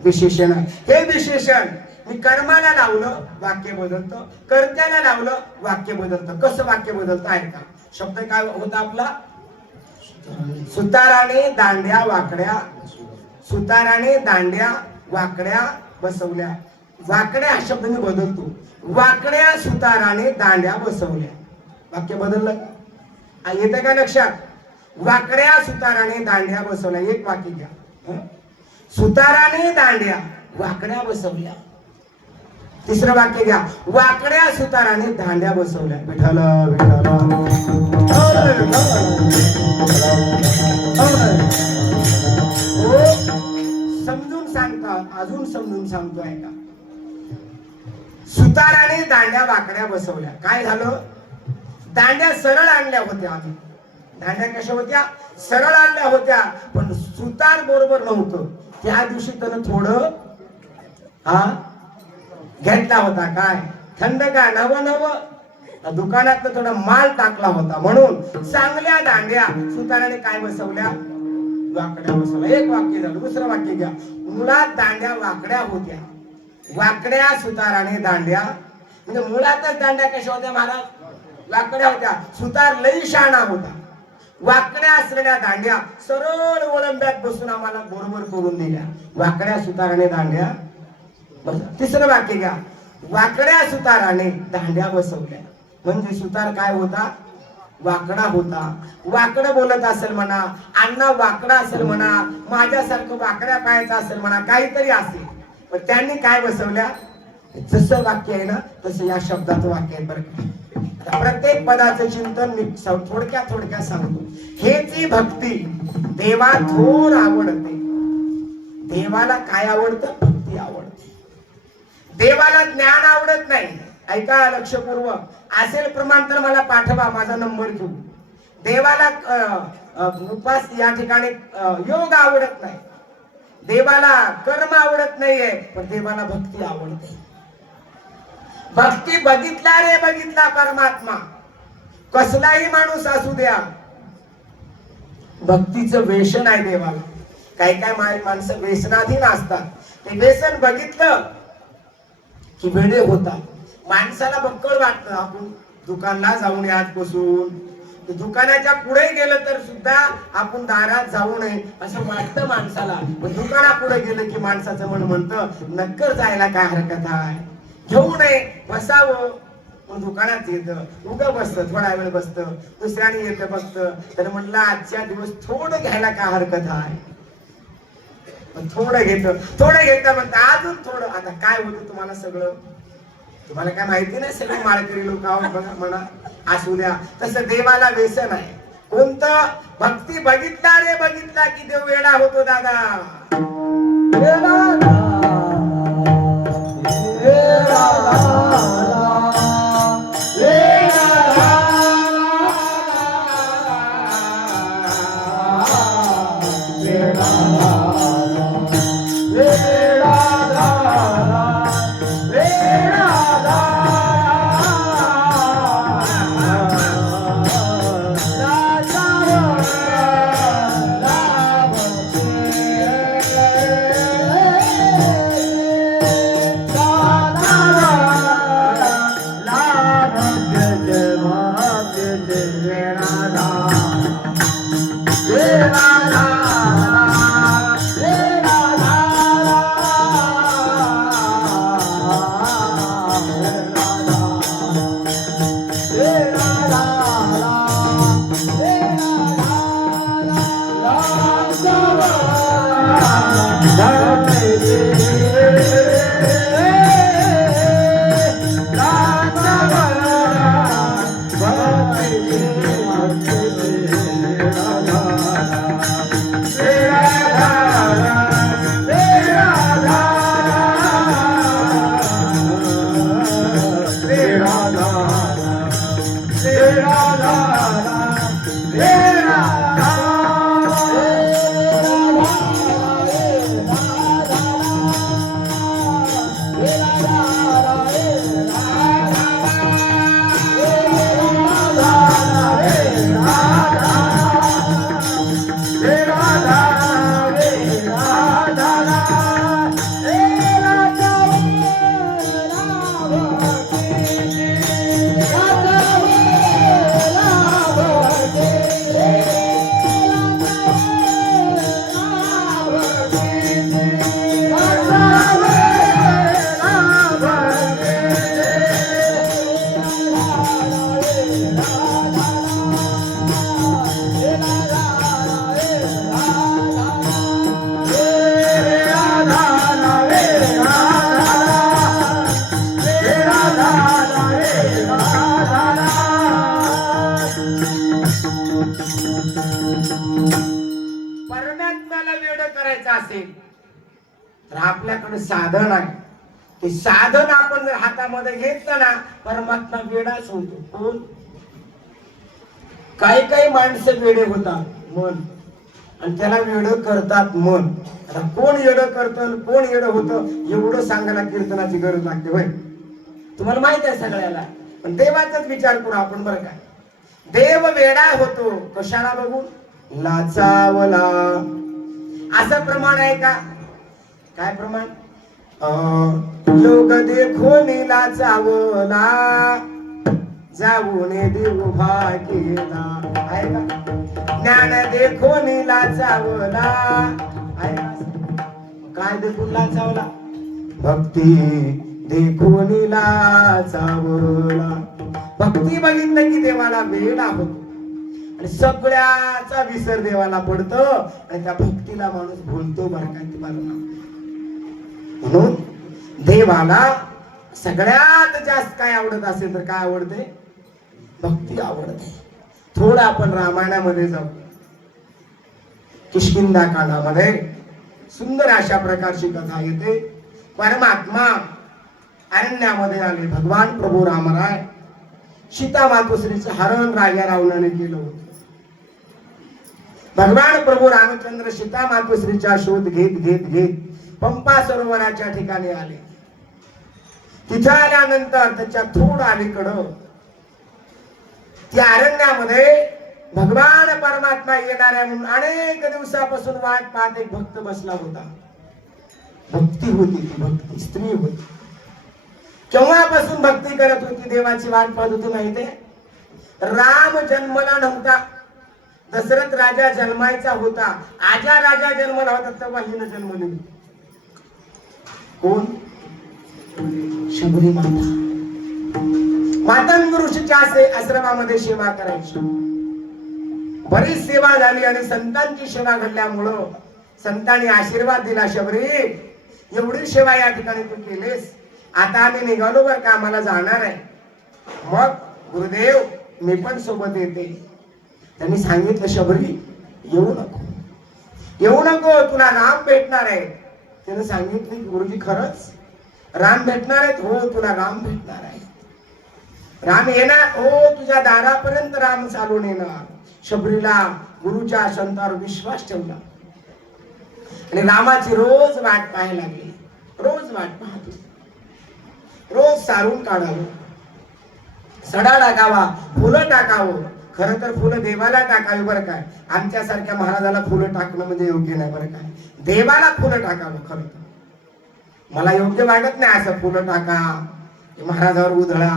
विशेषण आहे. हे विशेषण मी कर्माला लावलं वाक्य बदलतं, कर्त्याला लावलं वाक्य बदलतं. कसं वाक्य बदलतं आहे का? शब्द काय होता आपला? सुताराने दांड्या वाकड्या, सुताराने दांड्या वाकड्या बसवल्या. वाकड्या हा शब्द मी बदलतो. वाकड्या सुताराने दांड्या बसवल्या. वाक्य बदललं. येतं का लक्षात? वाकड्या सुताराने दांड्या बसवल्या. एक वाक्य घ्या. सुताराने दांड्या वाकड्या बसवल्या. तिसरं वाक्य घ्या. वाकड्या सुताराने दांड्या बसवल्या. विठ्ठल समजून सांगता, अजून समजून सांगतोय का? सुताराने दांड्या वाकड्या बसवल्या. काय झालं? दांड्या सरळ आणल्या होत्या आम्ही. दांड्या कशा होत्या? सरळ आणल्या होत्या. पण सुतार बरोबर नव्हतं. त्या दिवशी त्यानं थोडं घेतला होता. काय? थंड काय? नवं नवं दुकानात थोडा माल टाकला होता. म्हणून चांगल्या दांड्या सुताराने काय बसवल्या? वाकड्या बसवल्या. एक वाक्य झालं. दुसरं वाक्य घ्या. मुळात दांड्या वाकड्या होत्या. वाकड्या सुताराने दांड्या, म्हणजे मुळातच दांड्या कशा होत्या महाराज? वाकड्या होत्या. सुतार लई शहाणा होता. वाकड्या असलेल्या दांड्या सरळ ओळंब्यात बसून आम्हाला बरोबर करून दिल्या. वाकड्या सुताराने दांड्या. तिसरं वाक्य घ्या. वाकड्या सुताराने दांड्या बसवल्या. म्हणजे सुतार काय होता? वाकडा होता. वाकडं बोलत असेल म्हणा, अण्णा वाकडा असेल म्हणा, माझ्यासारखं वाकड्या पायाचं असेल म्हणा, काहीतरी असेल. पण त्यांनी काय बसवल्या? जसं वाक्य आहे ना तसं या शब्दाचं वाक्य आहे बरं का. प्रत्येक पदाचं चिंतन मी थोडक्यात सांगतो. हेची भक्ती देवा थोर आवडते. देवाला काय आवडतं? भक्ती आवडते. देवाला ज्ञान आवडत नाही. ऐका लक्षपूर्वक. असेल प्रमाण तर मला पाठवा, माझा नंबर घेऊ. देवाला उपास या ठिकाणी योग आवडत नाही. देवाला कर्म आवडत नाहीये. पण देवाला भक्ती आवडते. भक्ती बघितला रे बघितला परमात्मा. कसलाही माणूस असू द्या, भक्तीचं व्यसन आहे देवाला. काही काही माणसं व्यसनाधीन असतात. ते व्यसन बघितलं की वेडे होतात. माणसाला बक्कळ वाटतं आपण दुकानला जाऊन आजपासून, दुकानाच्या पुढे गेलं तर सुद्धा आपण दारात जाऊ नये असं वाटतं माणसाला. पण दुकाना पुढे गेलं की माणसाचं मन म्हणतं नक्कर जायला काय हरकत आहे, घेऊ नये, बसावं. मग दुकानात येतं, उगा बसतं, थोडा वेळ बसतं, दुसऱ्याने येतं बघतं, तर म्हटलं आजच्या दिवस थोडं घ्यायला काय हरकत आहे. थोडं घेतं म्हणतं अजून थोडं. आता काय होतं तुम्हाला सगळं, तुम्हाला काय माहिती नाही. सगळे माळकरी लोक म्हणा असू द्या. तसं देवाला व्यसन आहे. कोणतं? भक्ती बघितला रे बघितला की देव वेडा होतो दादा. वेडा परमात्म्याला वेड करायचं असेल तर आपल्याकडे साधन आहे. ते साधन आपण जर हातामध्ये घेतलं ना परमात्मा वेडाच होतो. कोण? काही काही माणसं वेडे होतात मन, आणि त्याला वेड करतात मन. आता कोण येड करतं कोण येड होतं एवढं सांगायला कीर्तनाची गरज लागते होय. तुम्हाला माहित आहे सगळ्याला, पण देवाचाच विचार करू आपण बरं का. देव वेडा होतो कशाला बघून? लाचावला. असं प्रमाण आहे का? काय प्रमाण? लोक देखून लाचावला जाऊन देव उभा केला. आहे का? ज्ञान देखून लाचावला. आहे का? काय देखून लाचावला? भक्ती देखून लाचावला. भक्ती बघितलं की देवाला वेड होतो आणि सगळ्याचा विसर देवाला पडतो आणि त्या भक्तीला माणूस भूलतो बरं काय ते मला. म्हणून देवाला सगळ्यात जास्त काय आवडत असेल तर काय आवडते? भक्ती आवडते. थोडं आपण रामायणामध्ये जाऊ. किष्किंधा कांडामध्ये सुंदर अशा प्रकारची कथा येते. परमात्मा अरण्यामध्ये आले. भगवान प्रभू रामराय सीता मातोश्रीचं हरण राजा रावणाने केलं होतं. भगवान प्रभू रामचंद्र सीता मातोश्रीचा शोध घेत घेत घेत पंपा सरोवराच्या ठिकाणी आले. तिथे आल्यानंतर त्याच्या थोडं अलीकडं त्या अरण्यामध्ये भगवान परमात्मा येणाऱ्या म्हणून अनेक दिवसापासून वाट पाहत एक भक्त बसला होता. भक्ती होती, ती भक्ती स्त्री होती. केव्हापासून भक्ती करत होती, देवाची वाट पाहत होती माहितीये? राम जन्मला नव्हता, दशरथ राजा जन्मायचा होता, आजा राजा जन्मला होता तेव्हा हिनं जन्मली. कोण? शबरी माता. मातंग ऋषीच्या आश्रमामध्ये सेवा करायची. बरीच सेवा झाली आणि संतांची सेवा घडल्यामुळं संतांनी आशीर्वाद दिला. शबरी, एवढी सेवा या ठिकाणी तू केलीस, आता आम्ही निघालो बरं का, आम्हाला जाणार आहे. मग गुरुदेव मी पण सोबत येते. त्यांनी सांगितलं शबरी येऊ नको, येऊ नको, तुला राम भेटणार आहे. त्याने सांगितले गुरुजी खरंच राम भेटणार आहेत? हो तुला राम भेटणार आहे. राम येणार? हो तुझ्या दारापर्यंत राम चालून येणार. शबरीला गुरुच्या संतावर विश्वास ठेवला. आणि रामाची रोज वाट पाहायला लागली. रोज वाट पाहतो, रोज सारून काढावं, सडा टाकावा, फुलं टाकावं. खरं तर फुलं देवाला टाकावी बरं काय. आमच्यासारख्या महाराजाला फुलं टाकणं म्हणजे योग्य नाही बरं काय. देवाला फुलं टाकावं. खरं तर मला योग्य वाटत नाही असं फुलं टाका, महाराजावर उधळा.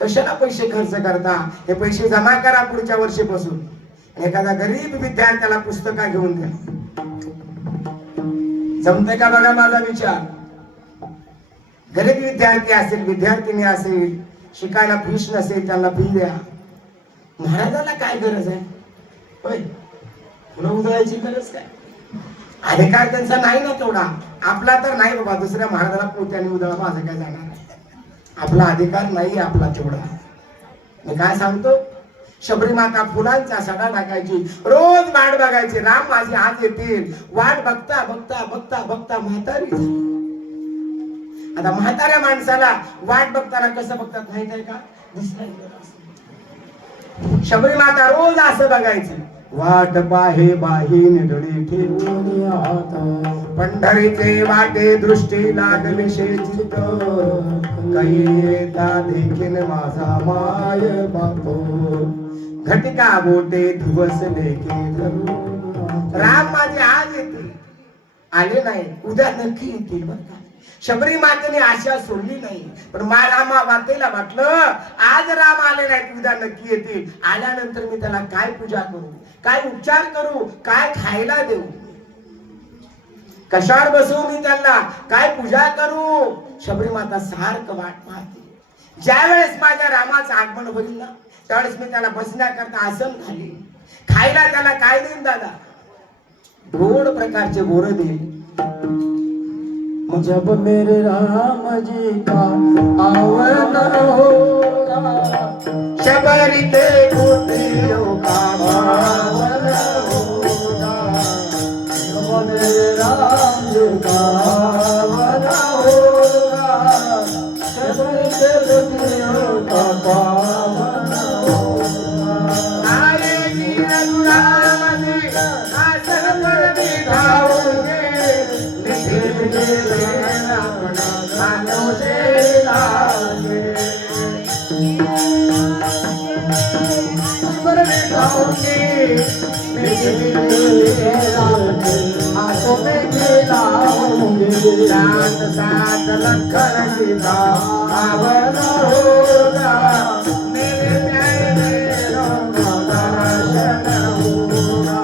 कशाला पैसे खर्च करता? हे पैसे जमा करा पुढच्या वर्षीपासून. एखादा गरीब विद्यार्थ्याला पुस्तका घेऊन द्या. जमते का बघा माझा विचार. गरीब विद्यार्थी असेल, विद्यार्थिनी असेल, शिकायला फीस नसेल, त्यांना फी द्या. महाराजाला काय गरज आहे होय? फुलं उधळायची गरज काय? अधिकार त्यांचा नाही ना तेवढा. आपला तर नाही बाबा. दुसऱ्या महाराजाला पोत्याने उधळा, माझं काय जाणार आहे? आपला अधिकार नाही आपला तेवढा. मी काय सांगतो, शबरी माता फुलांचा सडा टाकायची, रोज वाट बघायची. राम माझे आज येतील. वाट बघता बघता बघता बघता म्हातारी झाली. आता म्हाताऱ्या माणसाला वाट बघताना कसं बघतात माहित आहे का? शबरी माता रोज असं बघायची. वाट पाहे बाही निडळी ठेवून आता, पंढरीचे वाटे दृष्टी लागली शेचित, काही येता देखील माझा माय बापो, घटिका बोटे दिवसले के धरून. राम माझे आज येतील, आले नाही उद्या नक्की येतील बरं का. शबरी मातेने आशा सोडली नाही. पण रामा मातेला वाटलं आज राम आले नाहीत, उद्या नक्की येतील. आल्यानंतर मी त्याला काय पूजा करू, काय उपचार करू, काय खायला देऊ, कशावर बसवू मी त्यांना, काय पूजा करू. शबरी माता सारखं वाट पाहते. ज्या वेळेस माझ्या रामाचं आगमन होईल ना, त्यावेळेस मी त्याला बसण्याकरता आसन घालीन. खायला त्याला काय देईन दादा? गोड प्रकारचे बोर देईन. जब मेरे राम जी का आवन होगा, शबरी के कुटियों का आवन होगा, जब मेरे राम जी का आवन होगा, शबरी के कुटियों का पावन होगा. आएगी रघुरामजी, आसन पर बिठाओगे, सात सात लखन सीता आवन होगा, मेरे प्यारे मेरों का दर्शन होगा,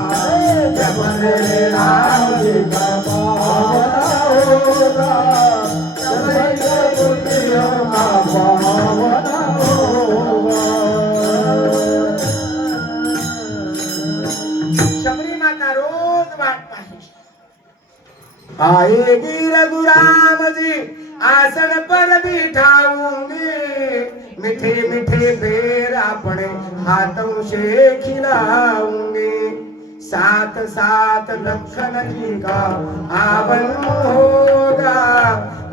जब मेरे राम जी का पावन होगा, जब मेरे कुटियों का पावन होगा. शबरी माता रोज वाट पाहिजे. आएगी रघुराम जी, आसन पर बिठाऊंगी, मीठे मीठे बेर अपने हाथों से खिलाऊंगी, साथ साथ लखन जी का आवन होगा,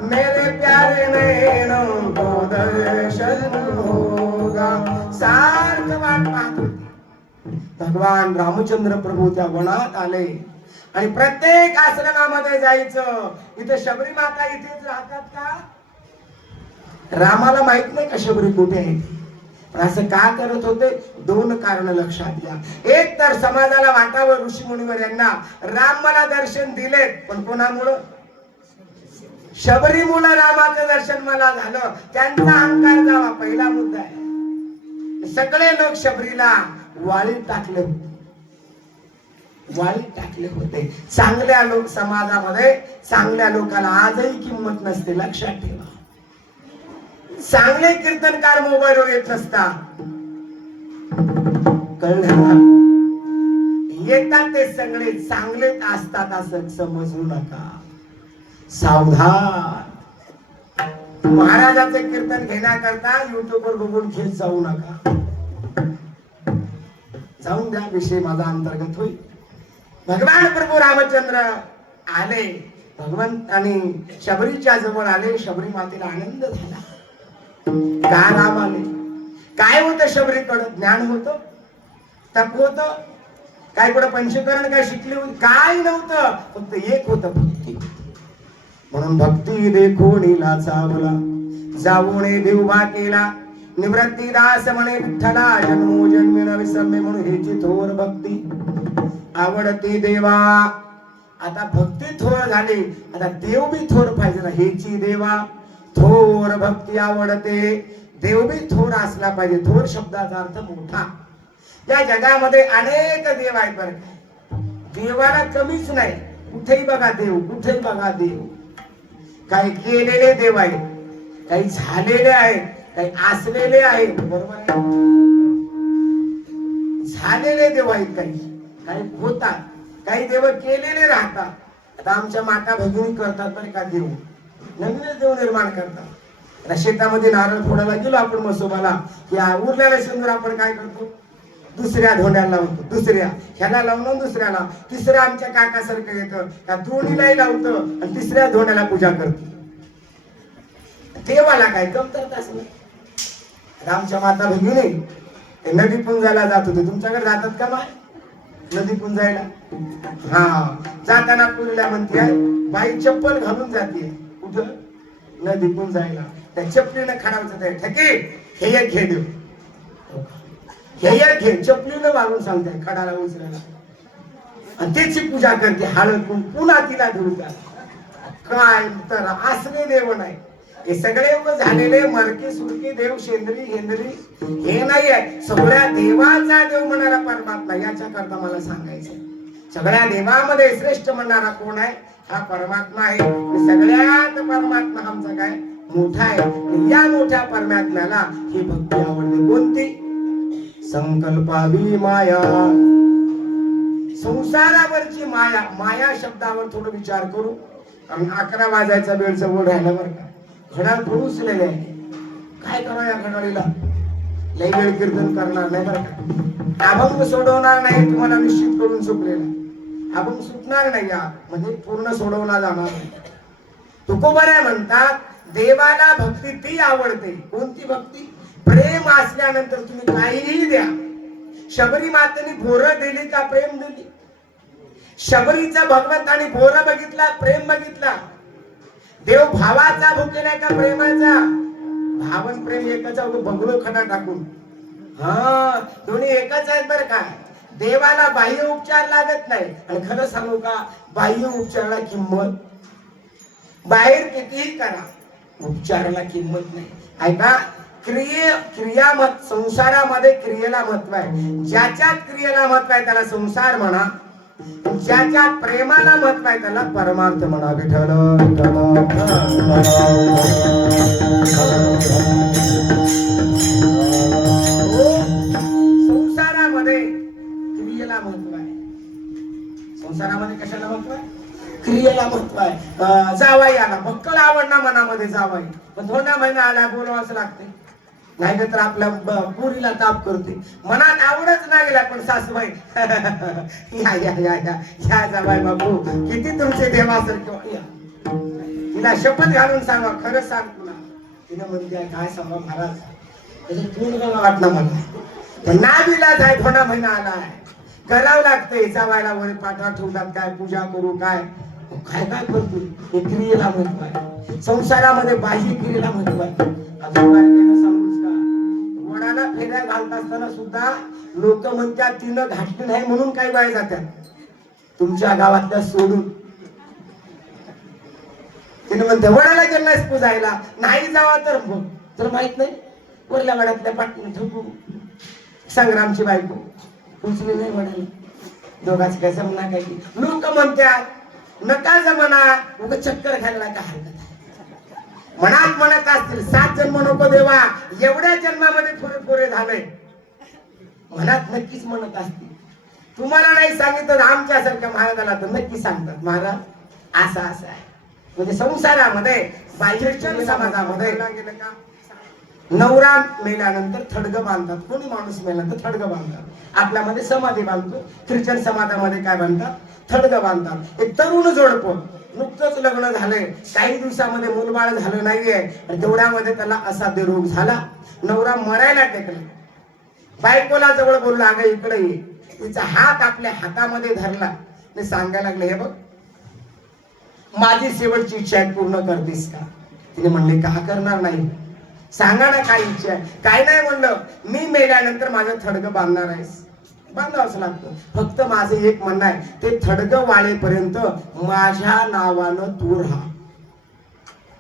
मेरे प्यारे नैनों को दर्शन होगा. सार्थ वाट पाहत होती. भगवान रामचंद्र प्रभू त्या वनात आले आणि प्रत्येक आश्रमामध्ये जायचं. इथे शबरी माता इथेच राहतात का? रामाला माहित नाही का शबरी कुठे आहे. पण असं का करत होते? दोन कारण लक्षात घ्या. एक तर समाजाला वाटावं, ऋषी मुनिवर यांना राम मला दर्शन दिले, पण कोणामुळं? शबरी मुलं रामाचं दर्शन मला झालं, त्यांचा अहंकार जावा, पहिला मुद्दा आहे. सगळे लोक शबरीला वाळीत टाकले होते, वाळीत टाकले होते. चांगल्या लोक समाजामध्ये चांगल्या लोकांना आजही किंमत नसते, लक्षात ठेवा. चांगले कीर्तनकार मोबाईलवर येत नसतात, कळलं ना? येतात ते सगळे चांगलेच असतात असं समजू नका. सावधान. महाराजाचे कीर्तन घेण्याकरता युट्यूबवर बघून घेत जाऊ नका. जाऊन द्या, विषय माझा अंतर्गत होईल. भगवान प्रभू रामचंद्र आले, भगवंतानी शबरीच्या जवळ आले. शबरी मातेला आनंद झाला. का राम आले? काय होतं शबरीकडं? ज्ञान होतं, तप होतं, काय कुठं पंचकरण काय शिकली होती? काय नव्हतं, फक्त एक होतं, भक्ती. म्हणून भक्ती देखोनीला चावला, जाऊने देवबा केला, निवृत्ती दास म्हणे विठ्ठला, जन्मो जन्मी न विसरणे, म्हणून हेची थोर भक्ती आवडती देवा. आता भक्ती थोर झाली, आता देव बी थोर पाहिजे ना. हेची देवा थोर भक्ती आवडते, देव बी थोर असला पाहिजे. थोर शब्दाचा अर्थ मोठा. या जगामध्ये अनेक देव आहेत, बरं देवाला कमीच नाही. कुठेही बघा देव, कुठेही बघा देव. काही केलेले देव आहेत, काही झालेले आहेत, काही असलेले आहेत, बरोबर आहे? झालेले देव आहेत, काही होतात, काही देव केलेले राहतात. आता आमच्या माता भगिनी करतात बरं का देव, नवीनच देव निर्माण करतात. आता शेतामध्ये नारळ फोडायला गेलो आपण मसोबाला, या उरलेला सिंदूर आपण काय करतो, दुसऱ्या धोंड्याला लावतो, दुसऱ्या ह्याला लावून दुसऱ्याला, तिसऱ्या आमच्या काकासारखं येतं का दोन्हीलाही लावतं आणि तिसऱ्या धोंड्याला पूजा करतो. देवाला काय कमतरता असं नाही. आमच्या माता भगिनी नदी पुंजायला जात होते. तुमच्याकडे जातात का माय नदी पुंजायला? हा, जाताना पुरीला म्हणते बाई चप्पल घालून जाते. कुठं? नदी पुंजायला. त्या चपलीनं खणावचं ते ठके, हे एक घे देव, हे एक घे. चपलीनं वागून सांगते खडाला उचलायला, आणि त्याची पूजा करते. हळद पुन्हा तिला धुळतात. काय तर असले देव नाही. हे सगळे झालेले मरके सुरके देव, शेंद्री हेंद्री हे नाही आहे. सगळ्या देवाचा देव म्हणणारा परमात्मा. याच्या करता मला सांगायचं, सगळ्या देवामध्ये श्रेष्ठ म्हणणारा कोण आहे? हा परमात्मा आहे. सगळ्यात परमात्मा आमचा काय मोठा आहे. या मोठ्या परमात्म्याला ही भक्ती आवडते. कोणती? संकल्पावी माया, संसारावरची माया. माया शब्दावर थोडं विचार करू. 11 वाजायचा वेळ जवळ राहिला बरं का. घड्याळ पोहोचलेले आहे. काय करावं या घड्याळीला? लई वेळ कीर्तन करणार नाही बरं का. अभंग सोडवणार नाही, तुम्हाला निश्चित करून चुकलेला. अभंग सुटणार नाही, या म्हणजे पूर्ण सोडवला जाणार नाही. तुकोबऱ्या म्हणतात देवाला भक्ती ती आवडते. कोणती भक्ती? प्रेम असल्यानंतर तुम्ही काहीही द्या. शबरी मातेने बोरं दिली का प्रेम दिली? शबरीचा भगवंताने बोरं बघितला, प्रेम बघितला. देव भावाचा भुकेलाय का प्रेमाचा? भावन प्रेम एकच आहे, बंगलो खडा टाकून. हा, दोन्ही एकच आहेत बरं का. देवाला बाह्य उपचार लागत नाही. आणि खरं सांगू का, बाह्य उपचाराला किंमत, बाहेर कितीही करा उपचाराला किंमत नाही. ऐका, क्रिया मत, संसारामध्ये क्रियेला महत्व आहे. ज्याच्यात क्रियेला महत्व आहे त्याला संसार म्हणा, ज्याच्या प्रेमाला महत्व आहे त्याला परमार्थ म्हणा. विठ्ठल संसारामध्ये क्रियेला महत्व आहे. संसारामध्ये कशाला महत्व आहे? क्रियेला महत्व आहे. जावाई आला, भक्कल आवडना मनामध्ये जावाई, पण धोंडा महिना आला बोलवाच लागते. नाही तर आपल्या पुरीला ताप करते. मनात आवडच नाही गेला, पण सासूबाई या या या या या जावाई बाबू, किती तुमचे देवासारखे. तिला शपथ घालून सांगा, खरं सांग तुला. तिने म्हणजे काय सांगा महाराज, त्याचं तोंड वाटणं मला, पण नाविलाज आहे. धोंडा महिना आलाय, करावं लागतंय. जावायला वर पाठवा ठेवतात, काय पूजा करू, काय काय काय करतो. हे क्रियेला महत्व आहे. संसारामध्ये बाह्य क्रियेला महत्व आहे. वडाला फेऱ्या घालत असताना सुद्धा लोक म्हणतात तिनं घातली नाही म्हणून काही बाय जातात तुमच्या गावातल्या सोडून. तिने म्हणते वडाला गेलायस पूजायला, नाही जावा तर माहित नाही. वरल्या वडातल्या पाठी झोपू संग्रामची बायको पुजली नाही वडाला. दोघांची काय जमना काय की लोक म्हणतात नका जमना, उग चक्कर घालला का हरकत आहे. मनात म्हणत असतील 7 जन्म नको देवा, एवढ्या जन्मामध्ये पुरेपुरे झाले. मनात नक्कीच म्हणत असतील. तुम्हाला नाही सांगितलं आमच्यासारख्या महाराजाला तर नक्की सांगतात, महाराज असं असं आहे. म्हणजे संसारामध्ये बाह्य समाजामध्ये नवरा मेल्यानंतर थडगं बांधतात. कोणी माणूस मेल्यानंतर थडगं बांधतात. आपल्यामध्ये समाधी बांधतो. ख्रिश्चन समाजामध्ये काय बांधतात? थडगं बांधतात. एक तरुण जोडपं नुकतंच लग्न झालंय, काही दिवसामध्ये मूलबाळ झालं नाहीये, आणि तेवढ्यामध्ये त्याला असाध्य रोग झाला. नवरा मरायला टेकला. बायकोला जवळ बोलला, अगं इकडे ये. तिचा हात आपल्या हातामध्ये धरला आणि सांगायला लागले, हे बघ माझी शेवटची इच्छा आहे, पूर्ण करतेस का? तिने म्हणले, का करणार नाही, सांगा ना काय इच्छा आहे. काय नाही म्हणलं, मी मेल्यानंतर माझं थडगं बांधणार आहेस. बांधावंच लागतं. फक्त माझं एक म्हणणं आहे, ते थडगं वाळेपर्यंत माझ्या नावानं तू राहा.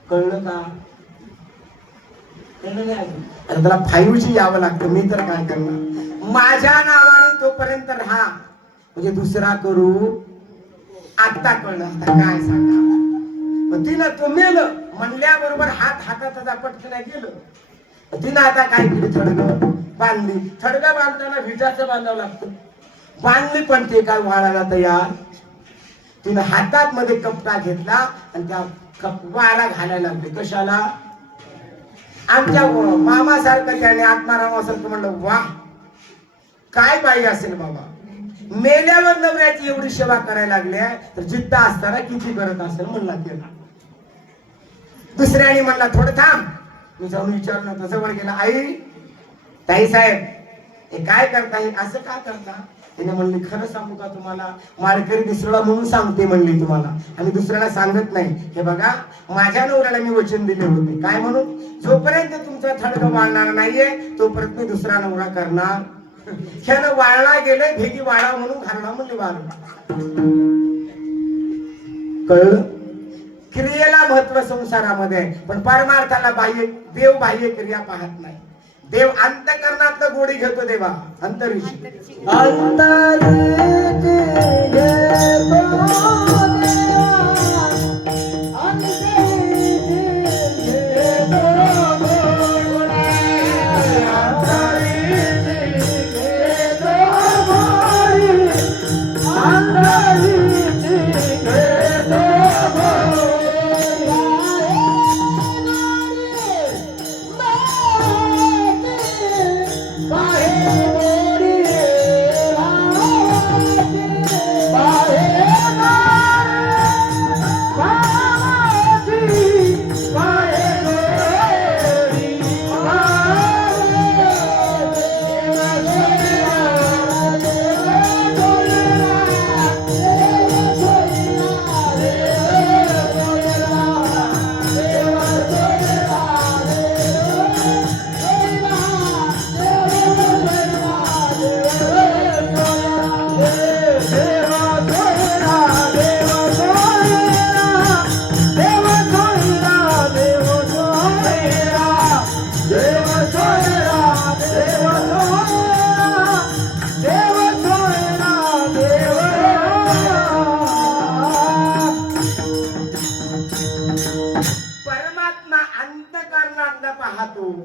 कळलं का? आता त्याला 5G यावं लागतं. मी तर काय करणार, माझ्या नावाने तोपर्यंत राहा. म्हणजे दुसरा करू. आता कळलं. आता काय सांगा. मग तिनं तो मेलं म्हणल्याबरोबर हातात पटकन गेलं. तिनं आता काय केली, थडगं बांधली. थडगं बांधताना विटाचं बांधावं लागतं. बांधली पण ते काय वाळायला तयार. तिनं हातात मध्ये कपडा घेतला आणि त्या वाळा घालायला लागले. कशाला? आमच्या मामासारखं त्याने आत्मारामासारखं म्हणलं, वा काय बाई असेल बाबा, मेल्यावर नवऱ्याची एवढी सेवा करायला लागल्या तर जिद्द असताना किती करत असेल म्हणला. केला. दुसऱ्याने म्हणला, थोडं थांब. मी जाऊन विचारलं, जवळ गेला. आई, ताई साहेब, हे काय करताय, असं का करता? तिने म्हणली, खरं सांगू का तुम्हाला, माळकरी दुसऱ्याला म्हणून सांगते म्हणली तुम्हाला, आणि दुसऱ्याला सांगत नाही. हे बघा, माझ्या नवऱ्याला मी वचन दिले होते, काय म्हणून, जोपर्यंत तुमचं थडगं वाळणार नाहीये तोपर्यंत मी दुसरा नवरा करणार. ह्यानं वाळला गेले, भेगी वाळा म्हणून घालणं म्हणले वाळू. कळलं? क्रियेला महत्व संसारामध्ये, पण परमार्थाला बाह्य, देव बाह्य क्रिया पाहत नाही. देव अंतकरणातलं गोडी घेतो. देवा अंतरीची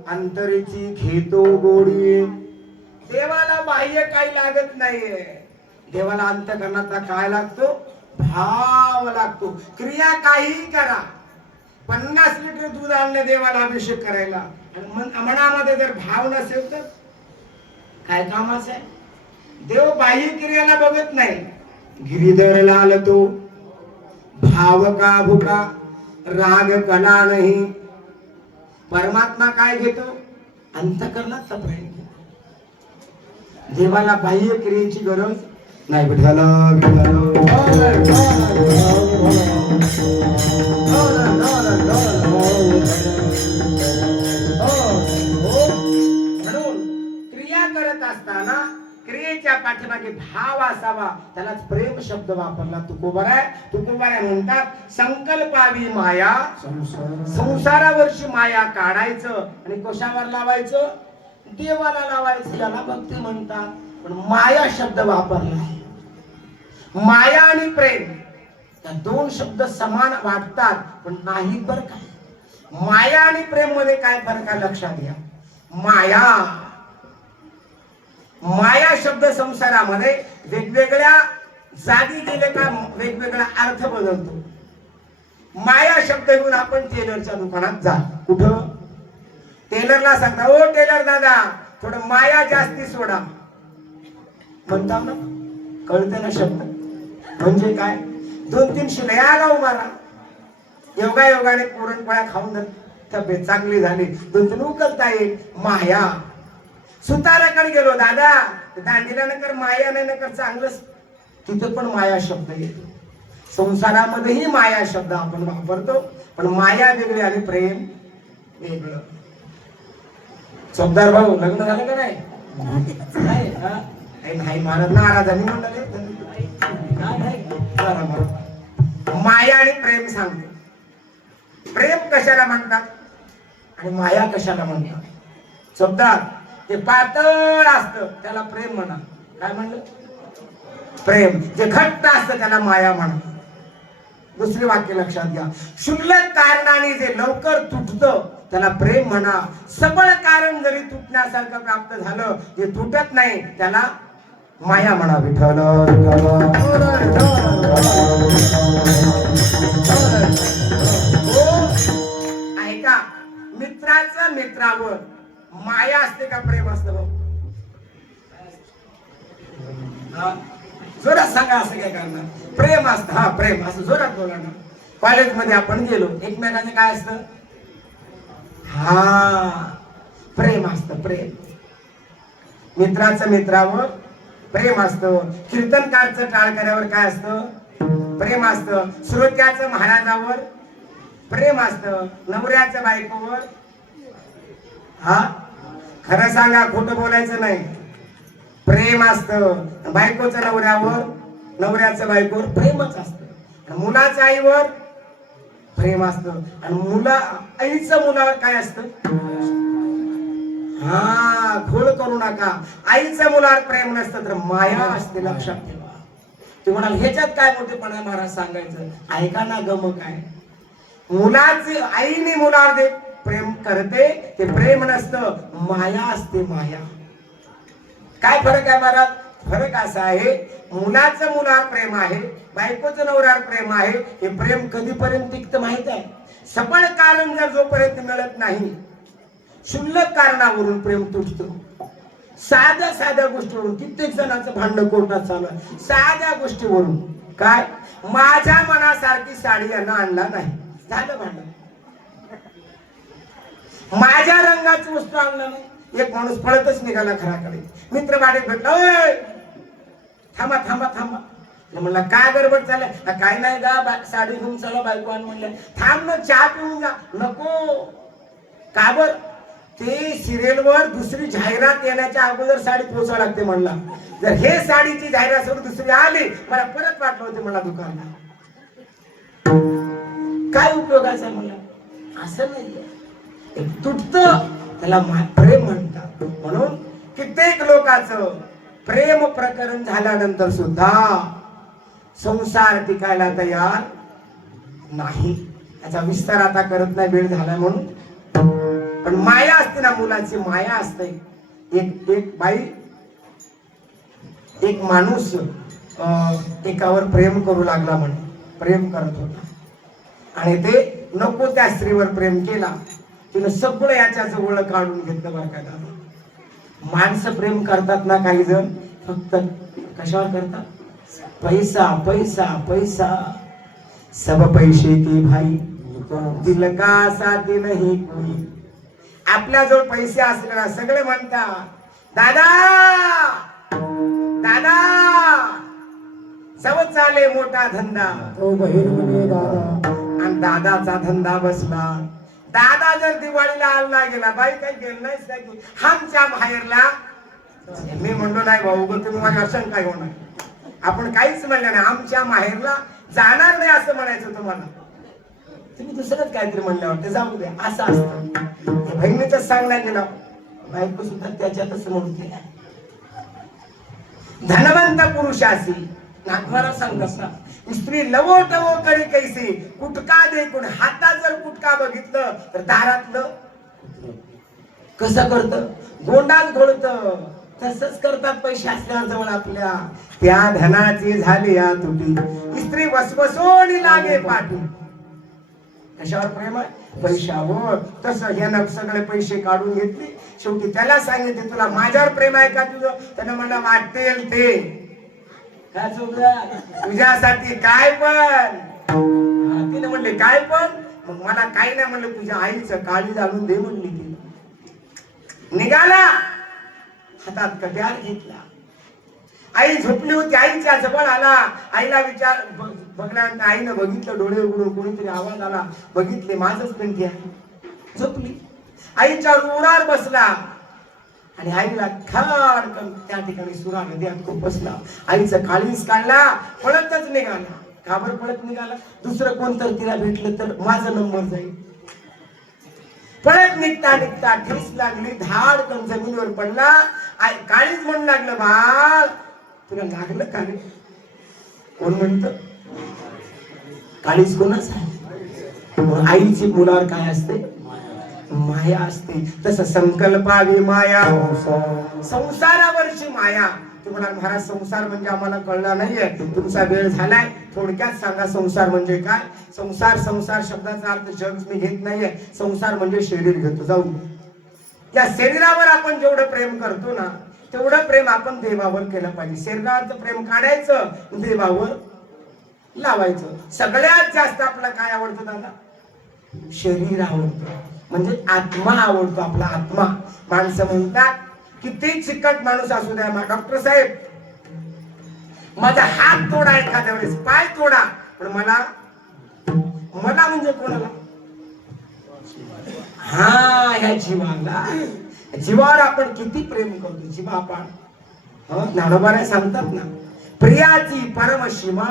अंतरेची घेतो गोडी. देवाला बाह्य काही लागत नाहीये. देवाला अंतकरणातला काय लागतो? भाव लागतो. क्रिया काहीही करा, 50 लिटर दूध आणलं देवाला अभिषेक करायला, आणि मनामध्ये जर भाव नसेल तर काय कामाचं आहे? देव बाह्य क्रियाला बघत नाही. गिरीधर लाल तो भाव का भुका राग कला नाही. परमात्मा काय घेतो? अंतकरणातला प्रेम घेतो. देवाला बाह्य क्रियेची गरज नाही. विठ्ठला म्हणून क्रिया करत असताना क्रियेच्या पाठीमागे भाव असावा, त्यालाच प्रेम शब्द वापरला. तुकोबाराय म्हणतात, संकल्पावी माया, संसारावरची माया काढायचं आणि कशावर लावायचं? देवाला लावायचं. याला भक्ती म्हणतात. पण माया शब्द वापरला. माया आणि प्रेम या दोन शब्द समान वाटतात, पण नाही बरं का. माया आणि प्रेम मध्ये काय फरक आहे लक्षात घ्या. माया शब्द संसारामध्ये वेगवेगळ्या जागी गेले का वेगवेगळा अर्थ बदलतो. माया शब्द घेऊन आपण टेलरच्या दुकानात जा. कुठं? टेलरला सांगता, ओ टेलर दादा, थोडं माया जास्ती सोडा म्हणता ना. कळते ना शब्द म्हणजे काय? 2-3 शिल्या गाव मारा. योगायोगाने पुरणपोळ्या खाऊन तब्येत चांगली झाली, 2-3 उकलता येईल. माया सुताराकडे गेलो, दादा दांडीला नकर माया नाही नकर चांगलंच, तिथे पण माया शब्द येतो. संसारामध्येही माया शब्द आपण वापरतो, पण माया वेगळी आणि प्रेम वेगळं. चौदार भाऊ लग्न झालं का नाही? नाही महाराज नाराजांनी म्हणले. माया आणि प्रेम सांगतो. प्रेम कशाला म्हणतात आणि माया कशाला म्हणतात? चौदार जे पातळ असतं त्याला प्रेम म्हणा. काय म्हणलं? प्रेम. जे घट्ट असतं त्याला माया म्हणा. दुसरे वाक्य लक्षात घ्या. क्षुल्लक कारणाने जे लवकर तुटतं त्याला प्रेम म्हणा. सबळ कारण जरी तुटण्यासारखं प्राप्त झालं, जे तुटत नाही त्याला माया म्हणा. विठ्ठल ऐका, मित्राचं मित्रावर माया असते का प्रेम असतं? जोरात सांगा, असं काय करणार? प्रेम असतं. हा प्रेम असं जोरात बोला ना. कॉलेजमध्ये आपण गेलो, एकमेकांचं काय असतं? हा प्रेम असतं. प्रेम. मित्राचं मित्रावर प्रेम असतं. कीर्तनकारचं टाळकऱ्यावर काय असतं? प्रेम असतं. श्रोत्याचं महाराजावर प्रेम असतं. नवऱ्याचं बायकोवर, हा खरं सांगा, खोटं बोलायचं नाही, प्रेम असतं. बायकोचं नवऱ्यावर, नवऱ्याचं बायकोवर प्रेमच असतं. मुलाचं आईवर प्रेम असतं आणि आईचं मुलावर काय असतं? हा घोळ करू नका. आईचं मुलावर प्रेम नसतं तर माया असते. लक्षात ठेवा. ते म्हणाल ह्याच्यात काय मोठेपणा महाराज सांगायचं? ऐका ना गम काय. मुलाची आईने मुलावर जे प्रेम करते ते प्रेम नसतं, माया असते. माया. काय फरक आहे महाराज? फरक असा आहे, मुलाचं मुलावर प्रेम आहे, बायकोचं नवऱ्यावर प्रेम आहे. हे प्रेम कधीपर्यंत टिकतं माहित आहे? सबळ कारण जर जोपर्यंत मिळत नाही, क्षुल्लक कारणावरून प्रेम तुटतं. साध्या साध्या गोष्टीवरून कित्येक जणांचं भांडण कोर्टात चालू आहे. साध्या गोष्टीवरून काय, माझ्या मनासारखी साडी यांना आणला नाही, झालं भांडण. माझ्या रंगाची वस्तू आणलं नाही, एक माणूस पळतच निघाला घराकडे. मित्र गाडीत भेटला, थांबा थांबा थांबा. म्हणला काय गडबड चालय? काय नाही गा, साडी घेऊन चला बायको आण. म्हणलं थांब ना, चहा पिऊन जा. नको. का बर? ते सिरियलवर दुसरी जाहिरात येण्याच्या अगोदर साडी पोहोचावं लागते म्हणला. जर हे साडीची जाहिरात सोडून दुसरी आली, मला परत पाठवलं होते मला दुकानला. काय उपयोगाचं आहे म्हणलं? असं नाहीये. तुटत त्याला प्रेम म्हणतात. म्हणून कित्येक लोकांचं प्रेम प्रकरण झाल्यानंतर सुद्धा संसार टिकायला तयार नाही. त्याचा विस्तार आता करत नाही, वेळ झाला म्हणून. पण माया असते ना, मुलाची माया असते. एक बाई, एक माणूस एकावर प्रेम करू लागला म्हणे. प्रेम करत होता आणि ते नको त्या स्त्रीवर प्रेम केला. तिने सगळं याच्या जवळ काढून घेतलं. बरं का दादा, माणसं प्रेम करतात ना काही जण, फक्त कशावर करतात? पैसा पैसा पैसा. सब पैसे के भाई, दिल का साथ नहीं कोई. आपल्याजवळ पैसे असले ना, सगळे म्हणतात दादा दादा, सब चाले मोठा धंदा. तो बहीण म्हणे दादा, आणि दादाचा धंदा बसला. दादा जर दिवाळीला आला गेला, बाई काही गेलं नाहीच नाही, आमच्या बाहेरला. मी म्हणलो नाही भाऊ, तुम्ही माझ्या असं काय होणार? आपण काहीच म्हणलं नाही, आमच्या माहेरला जाणार नाही असं म्हणायचं तुम्हाला. तुम्ही दुसरंच काहीतरी म्हणल्यावर ते जाऊ द्या, असं असतं. बहिणीच सांगण्यात गेला, बायको सुद्धा त्याच्यातच म्हणते. धनवंत पुरुषासी नागवाला सांगतात ना, स्त्री लवो टवो करी कैसी, कुटका देखून. हातात जर कुटका बघितलं तर दारातलं कसं करतं? गोंडाच घोळत. तसंच करतात पैसे असल्यावर जवळ आपल्या. त्या धनाची झाली या तुटी, स्त्री वसवसोनी लागे पाठी. कशावर प्रेम आहे? पैशावर. तसं यानं सगळे पैसे काढून घेतले. शेवटी त्याला सांगितले, तुला माझ्यावर प्रेम आहे का तुझं? त्यानं म्हणलं वाटेल ते. काय तुझ्यासाठी काय पण. तिने म्हणले काय पण? मग मला काही नाही म्हणलं, तुझ्या आईचं काळी जाणून दे म्हणली. ती निघाला. हातात कट्यार घेतला. आई झोपली होती, आईच्या जवळ आला. आईला विचार बघल्यानंतर आईनं बघितलं, डोळे उघडून कोणीतरी आवाज आला, बघितले माझच पेंटी आहे. झोपली. आईच्या उरावर बसला आणि आईला खाडकन त्या ठिकाणी सुरा नदीत बसला. आईचं काळीज काढला, पळतच निघाला. का बरं पळत निघाला? दुसरं कोण तर तिला भेटलं तर माझा नंबर जाईल. पळत निघता निघता ठेस लागली, धाडकन जमिनीवर पडला. काळीज म्हणू लागलं, बाळ तुला लागलं का रे? कोण म्हणत? काळीज कोणाच आहे? आईची मुलावर काय असते? माया असते. तसं संकल्पावी माया, संसारावरची माया. तुम्हाला महाराज संसार म्हणजे आम्हाला कळला नाहीये, तुमचा वेळ झालाय. थोडक्यात सांगा संसार म्हणजे काय? संसार, संसार शब्दाचा अर्थ जग मी घेत नाहीये. संसार म्हणजे शरीर घेतो. जाऊ या शरीरावर आपण जेवढं प्रेम करतो ना, तेवढं प्रेम आपण देवावर केलं पाहिजे. शरीरावरचं प्रेम काढायचं, देवावर लावायचं. सगळ्यात जास्त आपला काय आवडतं दादा? शरीर आवडतं, म्हणजे आत्मा आवडतो. आपला आत्मा. माणसं म्हणतात किती चिकट माणूस असू द्या, डॉक्टर साहेब माझा हात तोडा, एखाद्या वेळेस पाय तोडा, पण मला म्हणजे कोणाला? हा, ह्या जीवाला. जीवावर आपण किती प्रेम करतो. जीवा आपण ज्ञानोबाने सांगतात ना, प्रियाची परमशिमा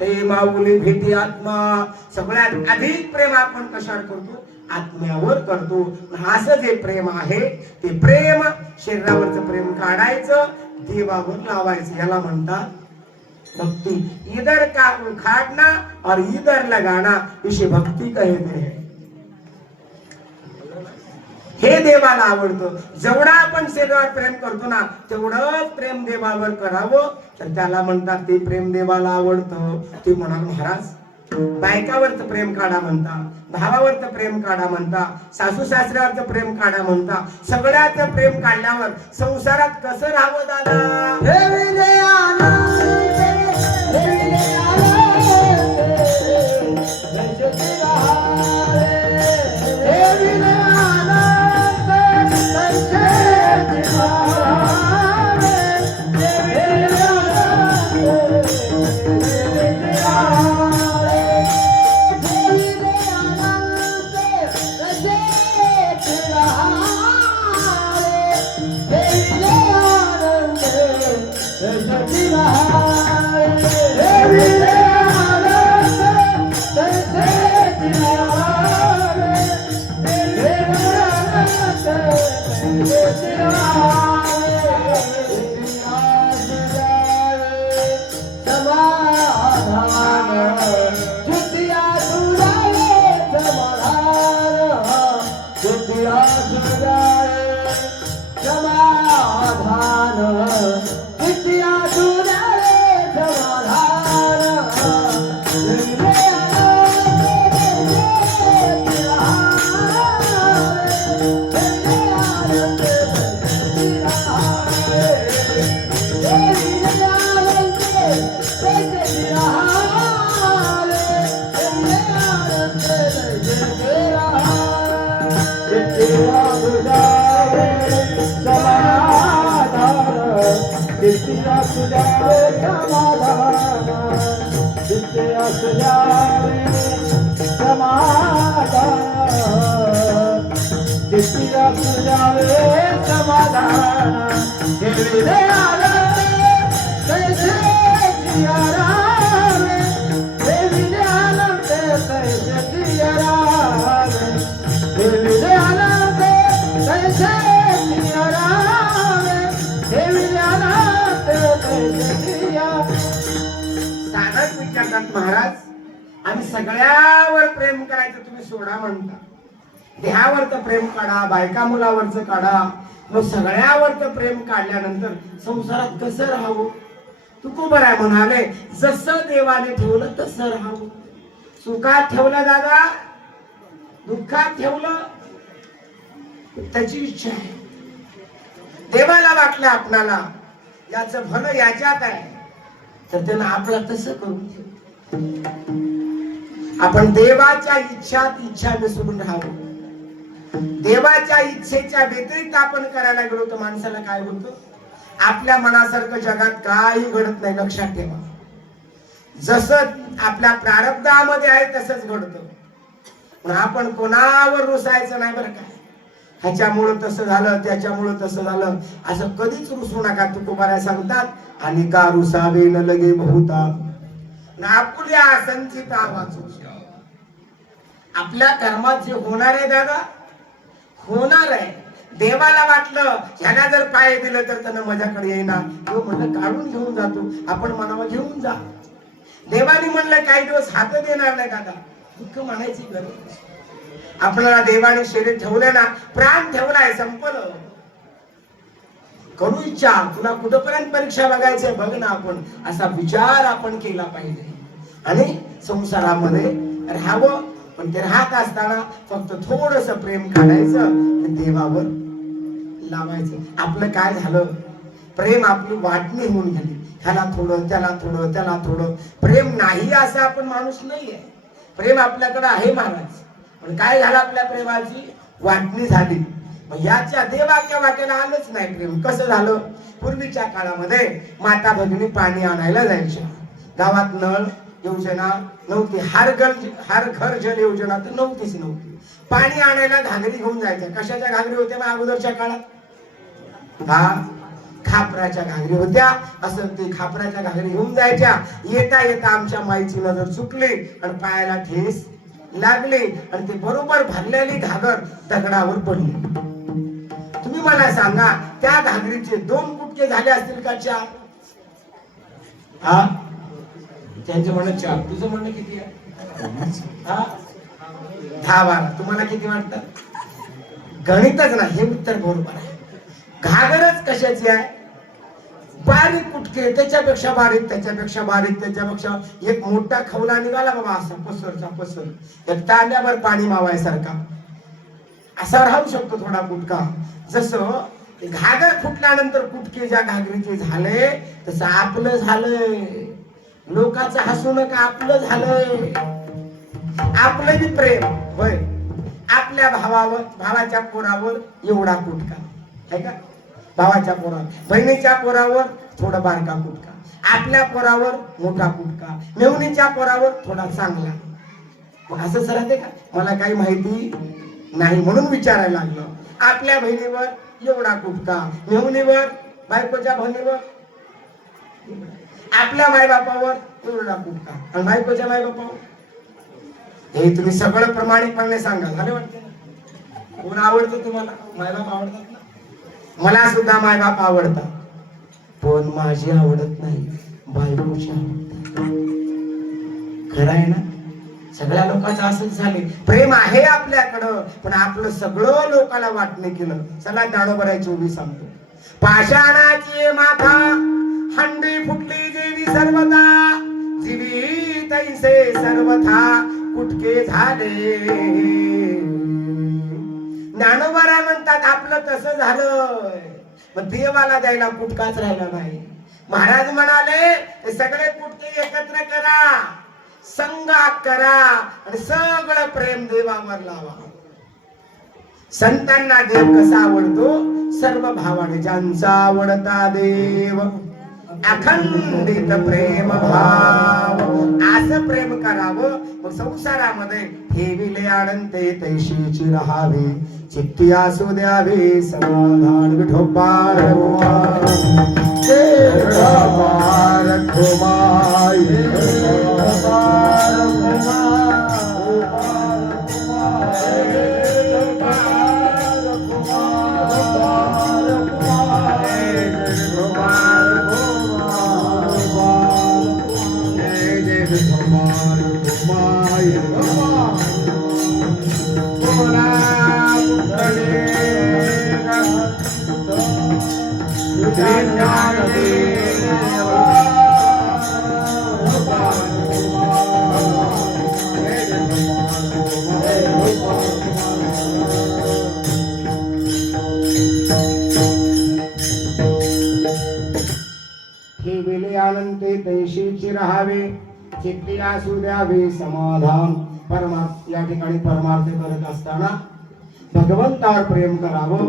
ते माऊली भेटी आत्मा. सगळ्यात अधिक प्रेम आपण कशावर करतो? आत्म्यावर करतो. असं जे प्रेम आहे ते प्रेम, शरीरावरचं प्रेम काढायचं, देवावर लावायचं. याला म्हणतात भक्ति. इधर का उखाड़ना और इधर लगाना, इसे भक्ति कहते हैं. हे देवाला आवडतं. जेवढा आपण शरीरावर प्रेम करतो ना, तेवढंच प्रेम देवावर करावं, तर त्याला म्हणतात ते प्रेम देवाला आवडतं. ते म्हणाल महाराज बायकावरचं प्रेम काढा म्हणता, भावावरचं प्रेम काढा म्हणता, सासू सासऱ्यावरचं प्रेम काढा म्हणता. सगळ्याचं प्रेम काढल्यावर संसारात कसं राहावं दादा? महाराज आम्ही सगळ्यावर प्रेम करायचं, तुम्ही सोडा म्हणता. देहावरचं प्रेम काढा, बायका मुलावरचं काढा. मग सगळ्यावरचं प्रेम काढल्यानंतर संसारात कसं राहावं? तुकोबर आहे म्हणाले, जसं देवाने ठेवलं तसं राहावं. सुखात ठेवलं दादा, दुःखात ठेवलं, त्याची इच्छा आहे. देवाला वाटलं आपणाला याचं भलं याच्यात आहे, तर त्यानं आपला तसं करू. आपण देवाच्या इच्छात इच्छा विसरून राहावं. देवाच्या इच्छेच्या व्यतिरिक्त आपण करायला गेलो तर माणसाला काय होतं? आपल्या मनासारखं जगात काही घडत नाही. लक्षात ठेवा, जसं आपल्या प्रारब्धामध्ये आहे तसंच घडतं. पण आपण कोणावर रुसायचं नाही बरं का. ह्याच्यामुळं तसं झालं, त्याच्यामुळं तसं झालं, असं कधीच रुसू नका. तुकोबारा सांगतात, आणि का रुसावे न लगे बहुता आपुल्या संचिता वाचू. आपल्या कर्मात जे होणार आहे दादा, होणार आहे. देवाला वाटलं ह्याला जर पाय दिलं तर त्यानं माझ्याकडे येईना, तो म्हणलं काढून घेऊन जातो. आपण म्हणावं घेऊन जा. देवाने म्हणलं काही दिवस हात देणार नाही दादा, दुःख म्हणायची गरज नाही. आपल्याला देवाने शरीर ठेवलं ना, प्राण ठेवलाय, संपलं. करू इच्छा, तुला कुठपर्यंत परीक्षा बघायचंय बघ ना. आपण असा विचार आपण केला पाहिजे आणि संसारामध्ये राहावं. पण ते राहत असताना फक्त थोडस प्रेम काढायचं आणि देवावर लावायचं. आपलं काय झालं, प्रेम आपली वाटणी होऊन गेली. ह्याला थोडं, त्याला थोडं, त्याला थोडं. प्रेम नाही असं आपण माणूस नाहीये. प्रेम आपल्याकडे आहे महाराज, पण काय झालं, आपल्या प्रेमाची वाटणी झाली. याच्या देवाच्या वाटेला आलंच नाही प्रेम. कसं झालं, पूर्वीच्या काळामध्ये माता भगिनी पाणी आणायला जायच्या. गावात नळ योजना नव्हती, हर घर जल योजना तर नव्हतीच नव्हती. पाणी आणायला घागरी घेऊन जायच्या. कशाच्या घागरी होत्या मग अगोदरच्या काळात? खापराच्या घागरी होत्या. असं ते खापराच्या घागरी घेऊन जायच्या. येता येता आमच्या माईची नजर चुकली आणि पायाला ठेस लागली आणि ते बरोबर भरलेली घागर दगडावर पडली. तुम्ही मला सांगा, त्या घागरीचे 2 गुटके झाले असतील का 4? त्यांचं म्हणणं 4, तुझं म्हणणं किती आहे? 10-12. तुम्हाला किती वाटतं? गणितच नाही, हे उत्तर बरोबर आहे. घागरच कशाची आहे? बारीक कुटके, त्याच्यापेक्षा बारीक, त्याच्यापेक्षा बारीक, त्याच्यापेक्षा एक मोठा खवला निघाला बाबा, असा पसरचा पसर, एक तांब्यावर पाणी मावायसारखा असा राहू शकतो थोडा कुटका. जसं घागर फुटल्यानंतर कुटके ज्या घागरीचे झाले तसं आपलं झालंय. लोकांचं हसू नका, आपलं झालंय. आपलं बी प्रेम होय. आपल्या भावावर, भावाच्या पोरावर एवढा कुटका आहे का? भावाच्या पोरावर, बहिणीच्या पोरावर थोडा बारका कुटका, आपल्या पोरावर मोठा कुटका, मेहुणीच्या पोरावर थोडा चांगला. मग असंच राहते का? मला काही माहिती नाही म्हणून विचारायला लागलं. आपल्या बहिणीवर एवढा कुटका, मेहुणीवर, बायकोच्या बहिणीवर, आपल्या मायबापावर एवढा कुटका आणि बायकोच्या मायबापावर. हे तुम्ही सगळं प्रामाणिकपणे सांगा. झाले वाटते? कोण आवडतं तुम्हाला? मायबाप आवडतात ना? मला सुद्धा मायबाप आवडतात, पण माझी आवडत नाही, बायकोची आवडतात. खरं आहे ना? सगळ्या लोकांचं असंच झाले. प्रेम आहे आपल्याकडं, पण आपलं सगळं लोकांना वाटणे केलं. चला ज्ञानोबराची उभी सांगतो. पाषाणाची माथा हंडी फुटली देवी सर्वथा, जीवी तैसे सर्वथा कुटके झाले. ज्ञानोबरा म्हणतात आपलं तसं झालंय, पण देवाला द्यायला कुटकाच राहिला नाही. महाराज म्हणाले ते सगळे कुटके एकत्र करा, संगा करा आणि सगळं प्रेम देवावर लावा. संतांना देव कसा आवडतो? सर्व भावाने ज्यांचा आवडता देव, अखंडित प्रेम भाव, असं प्रेम करावं. मग संसारामध्ये ठेविले अनंते तैशीची राहावे, चित्ती असू द्यावे समाधान. विठोबार आनंदे तैशीची राहावे, चित्ती असू द्यावे समाधान. परमार्थ या ठिकाणी परमार्थ करत असताना भगवंतावर प्रेम करावं,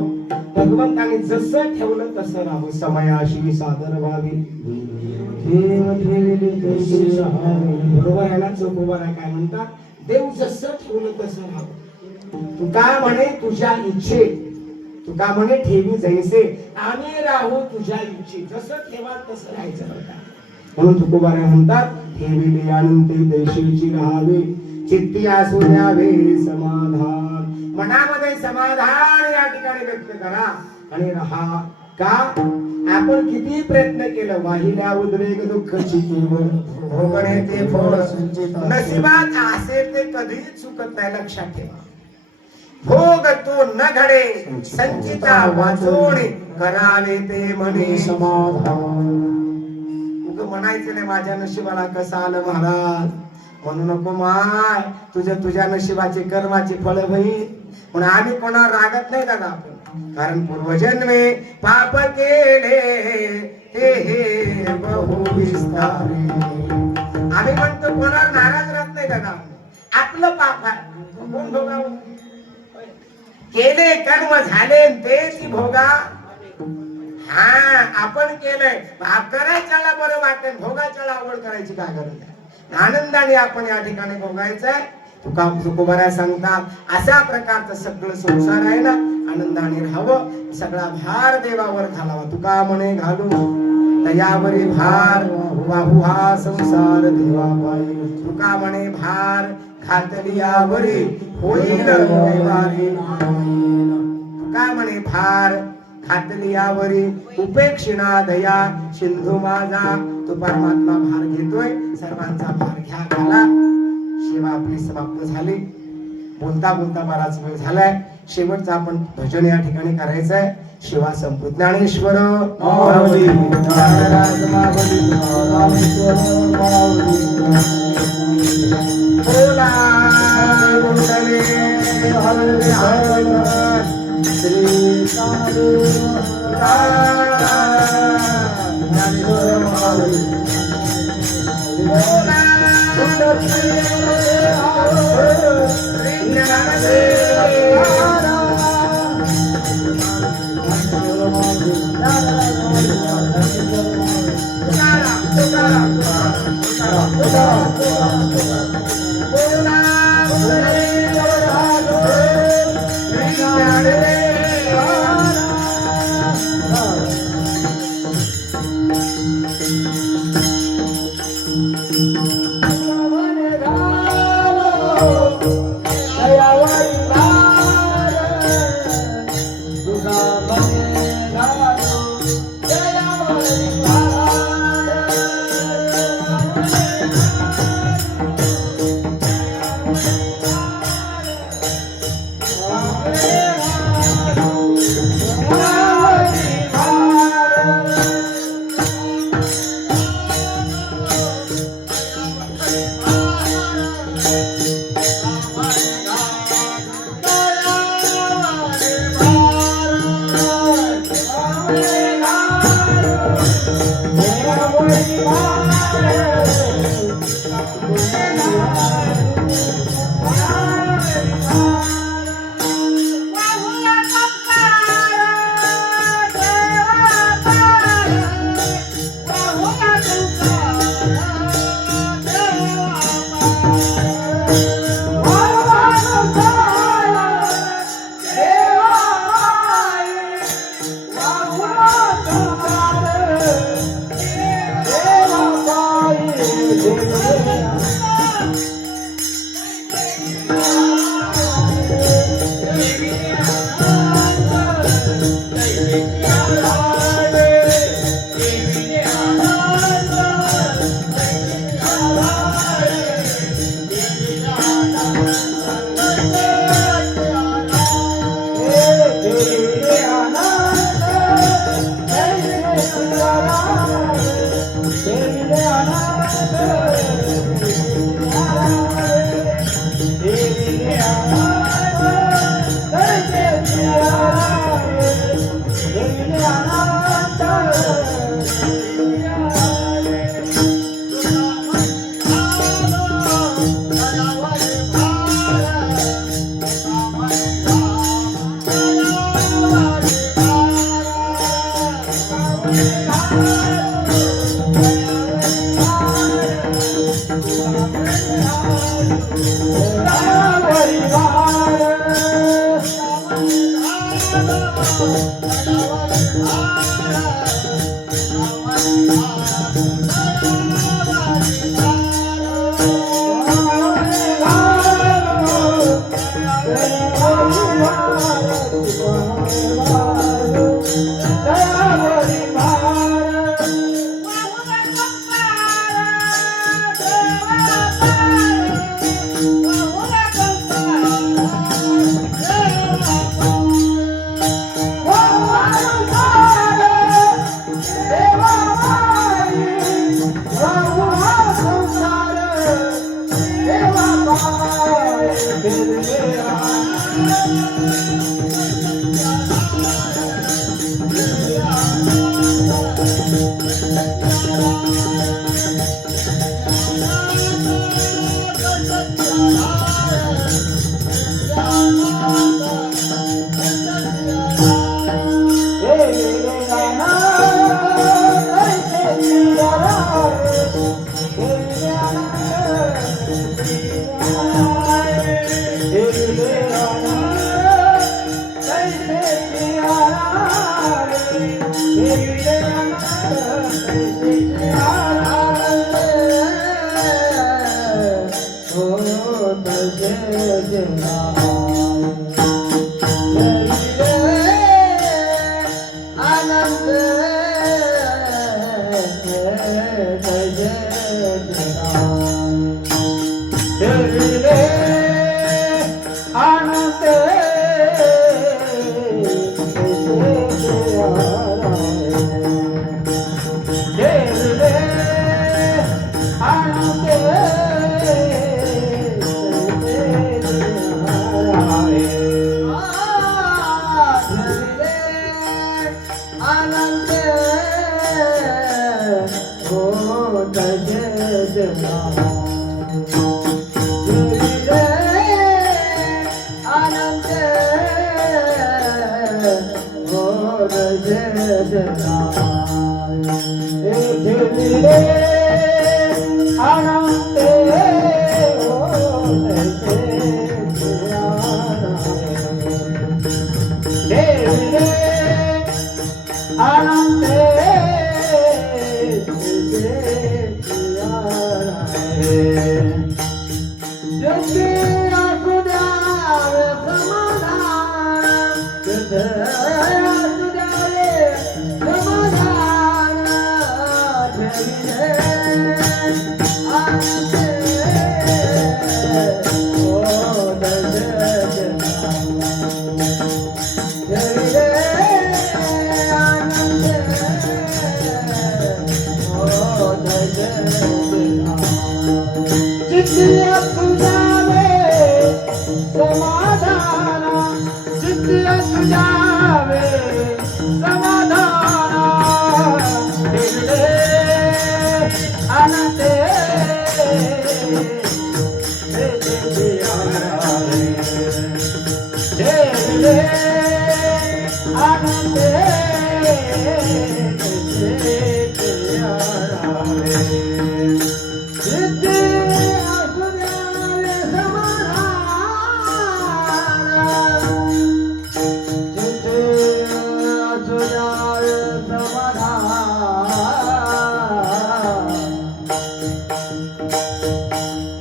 भगवंताने जसं ठेवलं तसं राहावं, समयाशी सादर व्हावी, देव ठेविले तसे राहावे. बरोबर आहे ना? चोख उभा आहे. काय म्हणतात? देव जसं ठेवलं तसं राहावं. तू का म्हणे तुझ्या इच्छे, तू का म्हणे ठेवी जैसे, आम्ही राहू तुझ्या इच्छे, जसं ठेवा तसं राहायचं बघा. म्हणून तुकोबाराय म्हणतात, ठेविले अनंती देशीची राहावे, चित्ती असू द्यावे समाधान. मनामध्ये समाधान या ठिकाणी व्यक्त करा आणि राहा. का? आपण किती प्रयत्न केलं, वाहिल्या उद्रेक दुःख चितीवर, भोगणे ते फळ नशिबात असेल ते कधीच चुकत नाही, लक्षात ठेवा. भोग तो न घडे संचिता वाचोणे, करावे ते म्हणे समाधान. म्हणायचं नाही माझ्या नशिबाला कसं आलं महाराज, म्हणू नको माय, तुझ्या नशिबाचे कर्माचे फळ होईल. म्हणून आम्ही कोणावर रागत नाही दादा आपण, कारण पूर्वजन्मे पाप केले ते हे बहु विस्तारे. आम्ही म्हणतो कोणावर नाराज राहत नाही दादा, आपलं पाप आहे कोण भोगावं, केले कर्म झाले तेच भोगा. हा आपण केलंय, करायच्याला बरं वाटेल, भोगायच्याला आवड करायची काय गरज आहे. आनंदाने आपण या ठिकाणी भोगायचंय. तुकोबाराय सांगतात, अशा प्रकारचं सगळं संसार आहे ना, आनंदाने राहावं, सगळा भार देवावर घालावा. तुका म्हणे घालू दयावरी भार, वाहू हा संसार देवा पायी. तुका म्हणे भार घातली यावरी, होईल देवारी. तुका म्हणे भार घातली यावरी, उपेक्षिणा दया सिंधू माझा. तो परमात्मा भार घेतोय, सर्वांचा भार घ्या घाला. सेवा आपली समाप्त झाली. बोलता बोलता बराच वेळ झालाय. शेवटचं आपण भजन या ठिकाणी करायचंय. शिवा संपूत ज्ञानेश्वर माऊली, नारायण माऊली, रामेश्वर माऊली. बोला कुंडले हरे हरे श्री ज्ञानेश्वर माऊली. बोला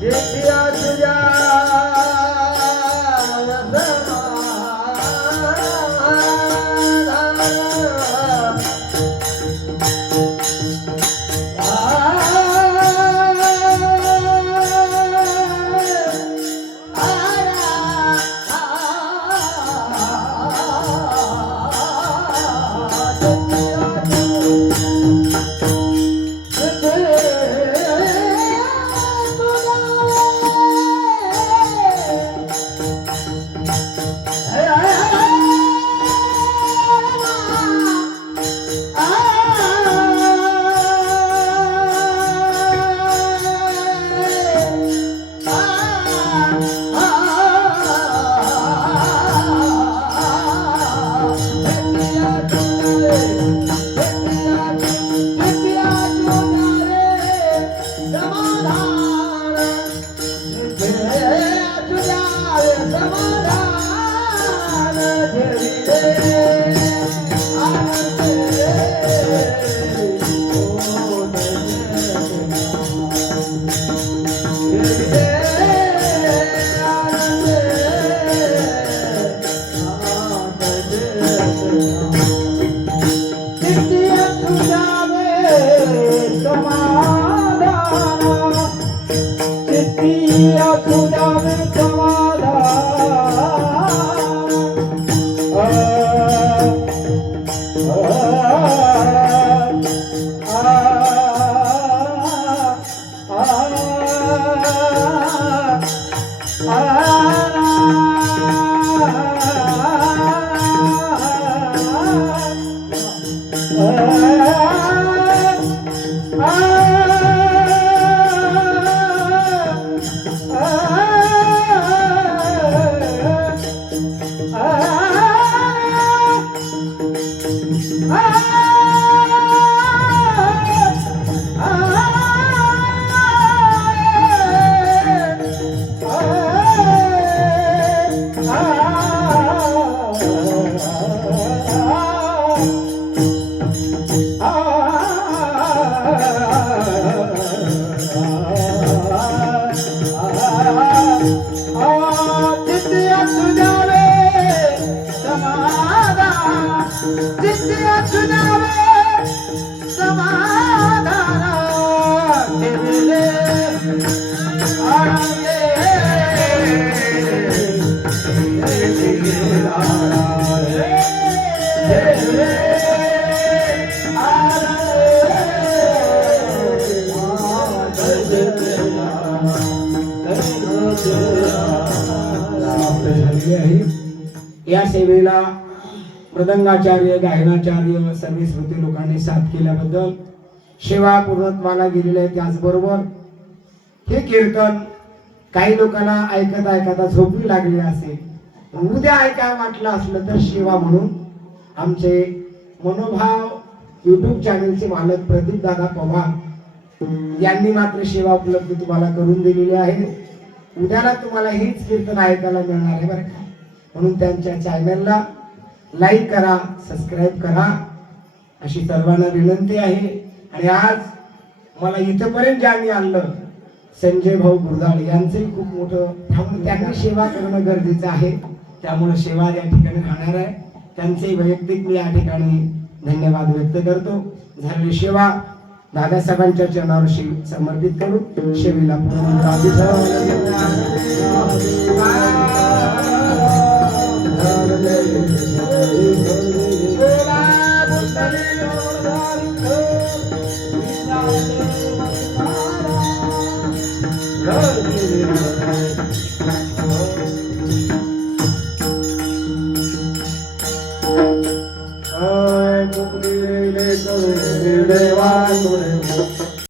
हे या सेवेला मृदंगाचार्य गायनाचार्य सर्व श्रोते लोकांनी साथ केल्याबद्दल सेवा पूर्णत्वाला गेलेली आहे. त्याचबरोबर हे कीर्तन काही लोकांना ऐकत ऐकता झोपी लागली असेल, उद्या ऐकाय वाटलं असलं तर सेवा म्हणून आमचे मनोभाव YouTube चॅनलचे मालक प्रदीप दादा पवार यांनी मात्र सेवा उपलब्ध तुम्हाला करून दिलेली आहे. उद्याला तुम्हाला हेच कीर्तन ऐकायला मिळणार आहे बरं का. म्हणून त्यांच्या चॅनलला लाईक करा, सबस्क्राईब करा अशी सर्वांना विनंती आहे. आणि आज मला इथपर्यंत ज्यांनी आणलं संजय भाऊ गुरदाळ यांचंही खूप मोठं, त्यामुळे त्यांनी सेवा करणं गरजेचं आहे. त्यामुळे सेवा या ठिकाणी राहणार आहे. त्यांचे वैयक्तिक मी या ठिकाणी धन्यवाद व्यक्त करतो. झालेली सेवा दादासाहेबांच्या चरणावर समर्पित करून सेवेला पूर्ण